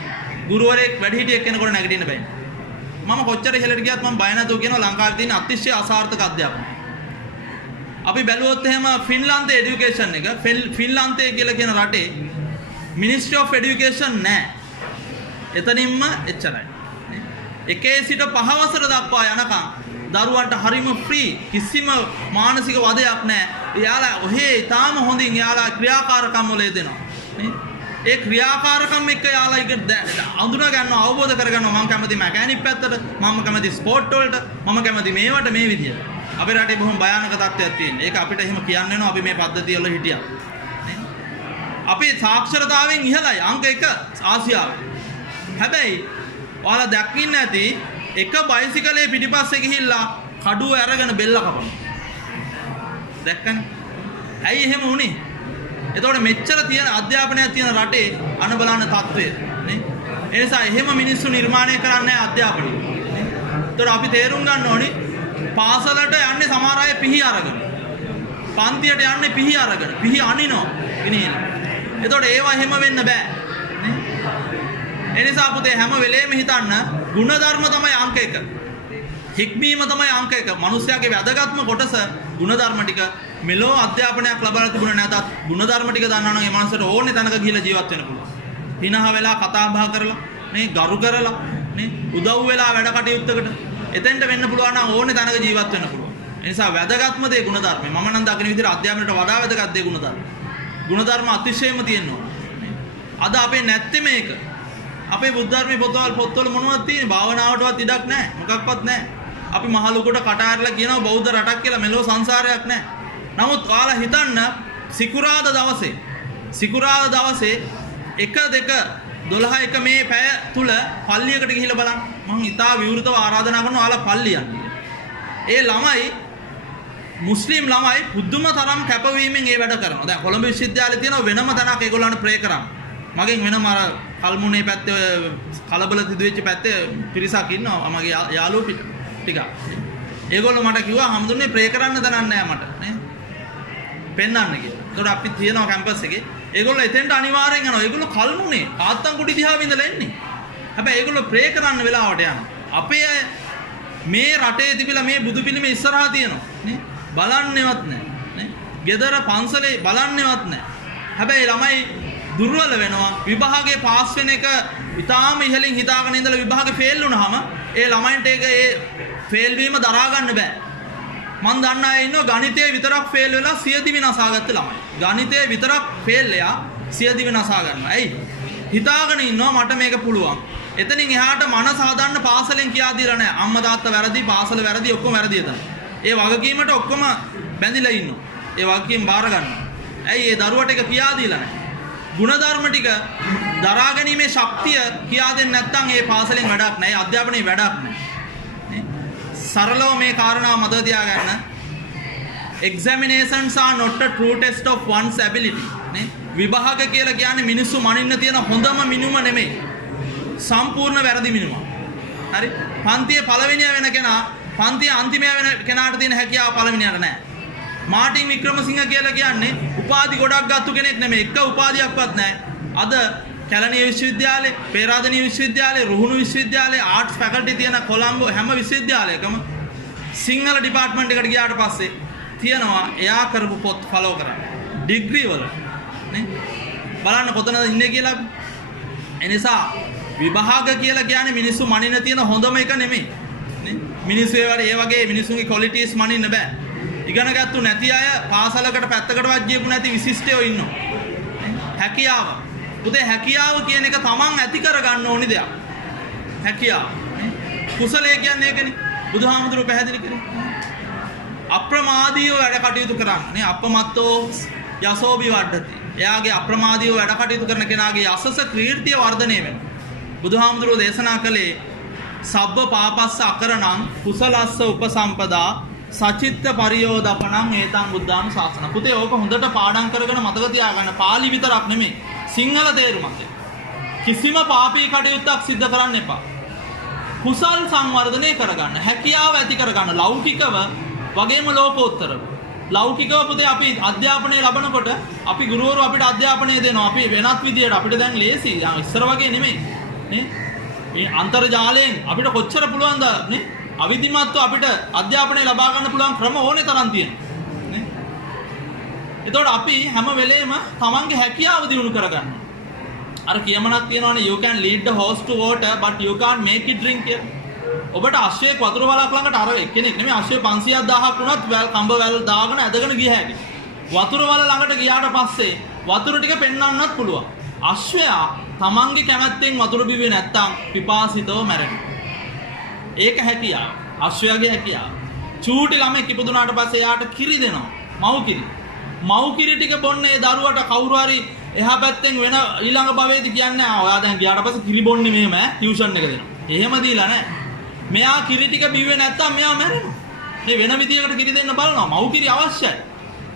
ගුරුවරයෙක් වැඩිහිටියෙක් කෙනෙකුට නැගිටින්න බැහැ. මම කොච්චර ඉහළට ගියත් මම බය නැතුව කියනවා ලංකාවේ තියෙන අතිශය අසාර්ථක අධ්‍යාපනය. අපි බැලුවොත් එහෙම ෆින්ලාන්තයේ এডুকেෂන් එක ෆින්ලාන්තයේ කියලා කියන රටේ මිනිස්ට්‍රි ඔෆ් এডুকেෂන් නැහැ. එතනින්ම එච්චරයි. එකේ සිට 5 වසර දක්වා යනකම් දරුවන්ට හරිම ෆ්‍රී කිසිම මානසික වදයක් නැහැ. එයාලා ඔහේ තාම හොඳින් එයාලා ක්‍රියාකාරකම් වල යෙදෙනවා. නේ? ඒ ක්‍රියාකාරකම් එක්ක එයාලා ඒක අඳුනා ගන්නවා අවබෝධ කරගන්නවා මම කැමති මැකැනික් පැත්තට මම කැමති ස්පෝර්ට් වලට මම කැමති මේවට මේ විදියට. අපේ රටේ බොහොම භයානක තත්ත්වයක් තියෙනවා. ඒක අපිට එහෙම කියන්න වෙනවා අපි මේ පද්ධතිය වල හිටියා. නේ? අපි සාක්ෂරතාවෙන් ඉහළයි අංක 1 ආසියාවේ. හැබැයි ඔයාලා දැක්කින් නැති එක බයිසිකලේ පිටිපස්සේ ගිහිල්ලා කඩුව අරගෙන බෙල්ල කපනවා. දැක්කනේ? ඇයි එහෙම වුනේ? එතකොට මෙච්චර තියෙන අධ්‍යාපනයක් තියෙන රටේ අන බලන්න තත්ත්වය නේ. ඒ නිසා එහෙම මිනිස්සු නිර්මාණය කරන්නේ නැහැ අධ්‍යාපනය. නේ. එතකොට අපි තේරුම් ගන්න ඕනේ පාසලට යන්නේ සමහර අය පිහි අරගෙන. පන්තියට යන්නේ පිහි අරගෙන. පිහි අනිනවා. විනේන. එතකොට ඒවා එහෙම වෙන්න බෑ. නේ. ඒ නිසා පුතේ හැම වෙලේම හිතන්න ಗುಣධර්ම තමයි අංක 1. හික්මීම තමයි අංක 1. මිනිස්යාගේ වැදගත්ම කොටස ಗುಣධර්ම ටික. මෙලෝ අධ්‍යාපනයක් ලබා තිබුණ නැතත් ಗುಣධර්ම ටික දන්නා නම් ඒ මනසට ඕනේ තැනක ගිහිල්ලා ජීවත් වෙන්න පුළුවන්. හිනහ වෙලා කතා බහ කරලා නේ ගරු කරලා නේ උදව් වෙලා වැඩ කටයුත්තකට එතෙන්ට වෙන්න පුළුවන් නම් ඕනේ තැනක ජීවත් වෙන්න පුළුවන්. ඒ නිසා වැදගත්ම දේ ಗುಣධර්ම. මම නම් දකින විදිහට අධ්‍යාපනයට වඩා වැදගත් දේ ಗುಣධර්ම. ಗುಣධර්ම අතිශයම තියෙනවා. අද අපේ නැත්තේ මේක. අපේ බුද්ධ ධර්මයේ පොත්වල මොනවද තියෙන්නේ? භාවනාවටවත් ඉඩක් නැහැ. මොකක්වත් නැහැ. අපි මහලුකට කට ඇරලා කියනවා බෞද්ධ රටක් කියලා මෙලෝ සංසාරයක් නැහැ. නමුත් ඔයාලා හිතන්න සිකුරාදා දවසේ 1 2 12 මේ පැය තුල පල්ලියකට ගිහිල්ලා බලන්න. මම ඉතා විවෘතව ආරාධනා කරනවා ඔයාලා පල්ලියන්. ඒ ළමයි මුස්ලිම් ළමයි පුදුම තරම් කැපවීමෙන් ඒ වැඩ කරනවා. දැන් කොළඹ විශ්වවිද්‍යාලේ තියෙන වෙනම තැනක් ඒගොල්ලන්ට ප්‍රේ කරන්න. මගෙන් වෙනම අර කල්මුනේ පැත්තේ කලබල සිදුවෙච්ච පැත්තේ පිරිසක් ඉන්නවා මගේ යාළුවෝ ටිකක්. ඒගොල්ලෝ මට කිව්වා හැමදෙන්නේ ප්‍රේ කරන්න දනන්නේ නැහැ මට නේ. පෙන්නන්න කියලා. ඒකට අපි තියනවා කැම්පස් එකේ. ඒගොල්ලෝ එතෙන්ට අනිවාර්යෙන් යනවා. ඒගොල්ලෝ කල්මුනේ ආත්තම්කුටි දිහා විඳලා එන්නේ. හැබැයි ඒගොල්ලෝ ප්‍රේ කරන්න වෙලාවට යනවා. අපේ අය මේ රටේ තිබිලා මේ බුදු පිළිමේ ඉස්සරහා තියෙනවා නේ. බලන්නේවත් නැහැ නේ. ගෙදර පන්සලේ බලන්නේවත් නැහැ. හැබැයි ළමයි දුර්වල වෙනවා. විභාගේ පාස් වෙන එක ඉතාලම ඉහළින් හිතාගෙන ඉඳලා විභාගේ ෆේල් වුණාම ඒ ළමයින්ට ඒ ෆේල් වීම දරා ගන්න බෑ. මම දන්න අය ඉන්නවා ගණිතයේ විතරක් ෆේල් වෙලා සියදිවි නසාගත්ත ළමයි. ගණිතයේ විතරක් ෆේල් එයා සියදිවි නසා ගන්නවා. ඇයි? හිතාගෙන ඉන්නවා මට මේක පුළුවන්. එතනින් එහාට මනස හදන්න පාසලෙන් කියා දීලා නැහැ. අම්මා තාත්තා වැරදි, පාසල වැරදි, ඔක්කොම වැරදි එතන. ඒ වගකීමට ඔක්කොම බැඳිලා ඉන්නවා. ඒ වගකීම් බාර ගන්නවා. ඇයි ඒ දරුවට එක කියා දීලා නැහැ. ಗುಣධර්ම ටික දරා ගැනීමේ ශක්තිය කියා දෙන්නේ නැත්නම් ඒ පාසලෙන් වැඩක් නැහැ. ඒ අධ්‍යාපනයේ වැඩක් නැහැ. සරලව මේ කාරණාව මතක තියාගන්න. examinations are not a true test of one's ability. නේ? විභාග කියලා කියන්නේ මිනිස්සු මනින්න තියෙන හොඳම මිනුම නෙමෙයි. සම්පූර්ණ වැරදි මිනුම. හරි? පන්තියේ පළවෙනියා වෙන කෙනා පන්තියේ අන්තිමයා වෙන කෙනාට තියෙන හැකියාව පළවෙනියට නැහැ. මාටින් වික්‍රමසිංහ කියලා කියන්නේ උපාධි ගොඩක් ගත්තු කෙනෙක් නෙමෙයි. එක උපාධියක්වත් නැහැ. අද කැලණිය විශ්වවිද්‍යාලේ, පේරාදෙණිය විශ්වවිද්‍යාලේ, රුහුණු විශ්වවිද්‍යාලේ, ආර්ට්ස් ෆැකල්ටි තියෙන කොළඹ හැම විශ්වවිද්‍යාලයකම සිංහල ඩිපාර්ට්මන්ට් එකට ගියාට පස්සේ තියෙනවා එයා කරපු පොත් ෆලෝ කරන්න. ඩිග්‍රී වල නේ? බලන්න කොතනද ඉන්නේ කියලා. එනිසා විභාග කියලා කියන්නේ මිනිස්සු මනින්න තියෙන හොඳම එක නෙමෙයි. නේ? මිනිස්සු ඒ වගේ මිනිස්සුන්ගේ ක්වොලිටිස් මනින්න බෑ. ඉගෙන ගත්තු නැති අය පාසලකට පැත්තකටවත් ගියපු නැති විශිෂ්ටයෝ ඉන්නවා. හැකියාව. පුතේ හැකියාව කියන එක තමන් ඇති කරගන්න ඕනි දෙයක්. හැකියාව. කුසලයේ කියන්නේ ඒකනේ. බුදුහාමුදුරුවෝ පැහැදිලි කරේ. අප්‍රමාදීව වැඩ කටයුතු කරන්න. නේ අපමත්තෝ යසෝබි වඩති. එයාගේ අප්‍රමාදීව වැඩ කටයුතු කරන කෙනාගේ යසස කීර්තිය වර්ධනය වෙනවා. බුදුහාමුදුරුවෝ දේශනා කළේ සබ්බ පාපස්ස අකරණං කුසලස්ස උපසම්පදා සචිත්ත පරියෝදපණං ඒතං බුද්ධාන ශාසන. පුතේ ඕක හොඳට පාඩම් කරගෙන මතක තියාගන්න. පාලි විතරක් නෙමෙයි සිංහල තේරුමත්. කිසිම පාපී කටයුත්තක් සිද්ධ කරන්න එපා. කුසල් සංවර්ධනය කරගන්න, හැකියාව ඇති කරගන්න, ලෞකිකව වගේම ලෝකෝත්තරව. ලෞකිකව පුතේ අපි අධ්‍යාපනය ලබනකොට අපි ගුරුවරු අපිට අධ්‍යාපනය දෙනවා. අපි වෙනත් විදියට අපිට දැන් ලේසි. ඉස්සර වගේ නෙමෙයි. නේ? මේ අන්තර්ජාලයෙන් අපිට කොච්චර පුළුවන්ද නේ? අවිධිමත්ව අපිට අධ්‍යාපනය ලබා ගන්න පුළුවන් ක්‍රම ඕනේ තරම් තියෙනවා. නේ? එතකොට අපි හැම වෙලේම තමන්ගේ හැකියාව දියුණු කරගන්න. අර කියමනක් තියෙනවානේ you can lead the horse to water but you can't make it drink කියලා. ඔබට අශ්වයෙක් වතුර වලක් ළඟට අර එක්කෙනෙක් නෙමෙයි අශ්වය 500,000ක් වුණත් කඹ වැල් දාගෙන ඇදගෙන ගිය හැකි. වතුර වල ළඟට ගියාට පස්සේ වතුර ටික පෙන්වන්නත් පුළුවන්. අශ්වයා තමන්ගේ කැමැත්තෙන් වතුර බිව්වේ නැත්තම් පිපාසිතව මැරෙනවා. ඒක හැකියාව. අශ්වයාගේ හැකියාව. චූටි ළමෙක් ඉපදුනාට පස්සේ යාට කිරි දෙනවා. මව් කිරි. මව් කිරි ටික බොන්න ඒ දරුවට කවුරු හරි එහා පැත්තෙන් වෙන ඊළඟ භවයේදී කියන්නේ ඔයා දැන් ගියාට පස්සේ කිරි බොන්නේ මෙහෙම ටියුෂන් එක දෙනවා. එහෙම දීලා නැහැ. මෙයා කිරි ටික බිව්වේ නැත්තම් මෙයා මැරෙනවා. මේ වෙන විදියකට කිරි දෙන්න බලනවා. මව් කිරි අවශ්‍යයි.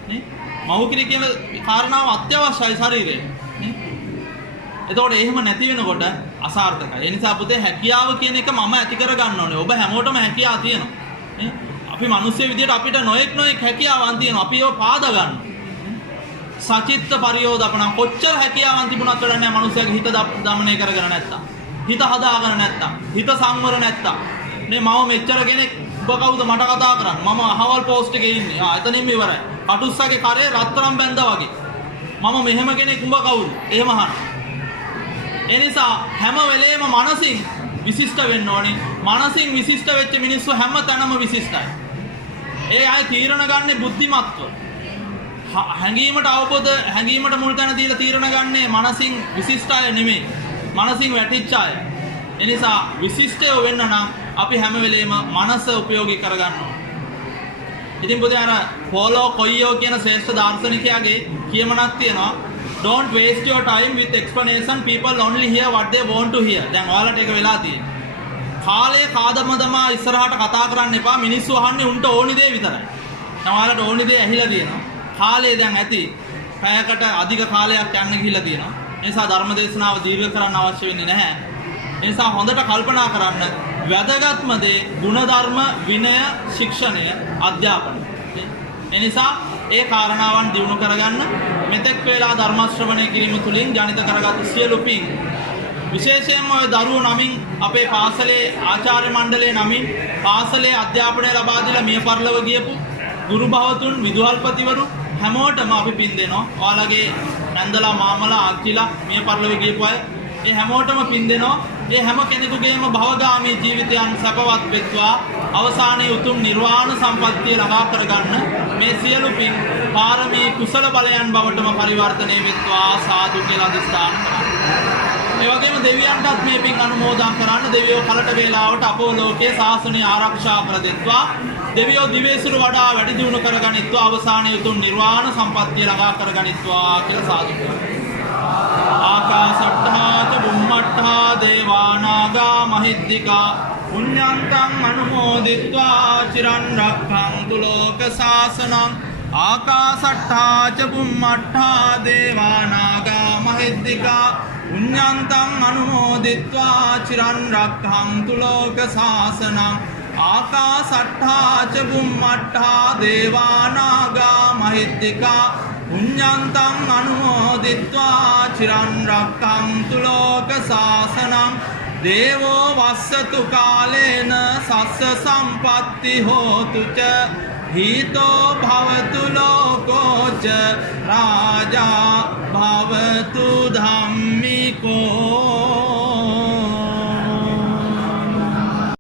නේ? මව් කිරි කියන කාරණාව අත්‍යවශ්‍යයි ශරීරයේ. නේ? එතකොට එහෙම නැති වෙනකොට අසාර්ථකයි. ඒ නිසා පුතේ හැකියාව කියන එක මම ඇති කර ගන්න ඕනේ. ඔබ හැමෝටම හැකියාව තියෙනවා. නේ? අපි මිනිස්සු විදියට අපිට නොඑක් හැකියාවන් තියෙනවා. අපි ඒව පාද ගන්න. සචිත්ත පරියෝදපණ කොච්චර හැකියාවන් තිබුණත් වැඩක් නැහැ මිනිස්සයාගේ හිත දමනය කරගෙන නැත්තම්. හිත හදාගෙන නැත්තම්. හිත සංවර නැත්තම්. නේ මම මෙච්චර කෙනෙක් ඔබ කවුද මට කතා කරන්නේ? මම අහවල් පෝස්ට් එකේ ඉන්නේ. එතනින්ම ඉවරයි. කටුස්සගේ කරේ රත්තරන් බැඳා වගේ. මම මෙහෙම කෙනෙක් උඹ කවුද? එහෙම අහනවා. ඒ නිසා හැම වෙලේම මනසින් විශිෂ්ට වෙන්න ඕනේ. මනසින් විශිෂ්ට වෙච්ච මිනිස්සු හැම තැනම විශිෂ්ටයි. ඒ අය තීරණ ගන්නේ බුද්ධිමත්ව. හැඟීමට අවබෝධ හැඟීමට මුල් තැන දීලා තීරණ ගන්නේ මනසින් විශිෂ්ට අය නෙමෙයි. මනසින් වැටිච්ච අය. ඒ නිසා විශිෂ්ටයෝ වෙන්න නම් අපි හැම වෙලේම මනස ප්‍රයෝගී කරගන්න ඕනේ. ඉතින් පුතේ අර පෝලෝ කොයියෝ කියන ශ්‍රේෂ්ඨ දාර්ශනිකයාගේ කියමනක් තියෙනවා. Don't waste your time with explanation. People only hear what they want to hear. දැන් ඔයාලට ඒක වෙලා තියෙන්නේ. කාලය කාදමදමා ඉස්සරහට කතා කරන්න එපා. මිනිස්සු අහන්නේ උන්ට ඕනි දේ විතරයි. දැන් ඔයාලට ඕනි දේ ඇහිලා තියෙනවා. කාලය දැන් ඇති. පැයකට අධික කාලයක් යන්න ගිහිල්ලා තියෙනවා. ඒ නිසා ධර්ම දේශනාව දීර්ඝ කරන්න අවශ්‍ය වෙන්නේ නැහැ. ඒ නිසා හොඳට කල්පනා කරන්න. වැදගත්ම දේ ගුණධර්ම, විනය, ශික්ෂණය, අධ්‍යාපනය. ඒ නිසා ඒ කාරණාවන් දියුණු කරගන්න මෙතෙක් වේලා ධර්ම ශ්‍රවණය කිරීම තුළින් ජනිත කරගත් සියලු පින් විශේෂයෙන්ම ඔය දරුවෝ නමින් අපේ පාසලේ ආචාර්ය මණ්ඩලයේ නමින් පාසලේ අධ්‍යාපනය ලබා දීලා මිය පරලොව ගියපු ගුරු භවතුන් විදුහල්පතිවරු හැමෝටම අපි පින් දෙනවා. ඔයාලගේ ඇඳලා මාමලා අක්කිලා මිය පරලොව ගියපු අය ඒ හැමෝටම පින් දෙනවා. ඒ හැම කෙනෙකුගේම භවගාමී ජීවිතයන් සපවත් වෙත්වා අවසානයේ උතුම් නිර්වාණ සම්පත්තිය ළඟා කරගන්න මේ සියලු පින් පාරමී කුසල බලයන් බවටම පරිවර්තනය වෙත්වා සාදු කියලා අධිෂ්ඨාන කරන්න. ඒ වගේම දෙවියන්ටත් මේ පින් අනුමෝදන් කරන්න. දෙවියෝ කලට වේලාවට අපෝ ලෝකයේ ශාසනය ආරක්ෂා කර දෙත්වා. දෙවියෝ දිවේසුරු වඩා වැඩි දියුණු කරගනිත්වා අවසානයේ උතුම් නිර්වාණ සම්පත්තිය ළඟා කරගනිත්වා කියලා සාදු කරන්න. ආකාසට්ඨා ච බුම්මට්ඨා දේවානාගා මහිද්దికා පුඤ්ඤන්තං අනුමෝදිත්වා චිරන් රක්ඛන්තු ලෝක සාසනං. ආකාසට්ඨා ච බුම්මට්ඨා දේවානාගා මහිද්దికා පුඤ්ඤන්තං අනුමෝදිත්වා චිරන් රක්ඛන්තු ලෝක සාසනං. ආකාසට්ඨා ච බුම්මට්ඨා දේවානාගා මහිද්దికා පුඤ්ඤන්තං අනුමෝදිත්වා චිරන් රක්ඛන්තු ලෝක සාසනං. දේවෝ වස්සතු කාලේන සස්ස සම්පත්ති හෝතු ච හීතෝ භවතු ලෝකෝ ච රාජා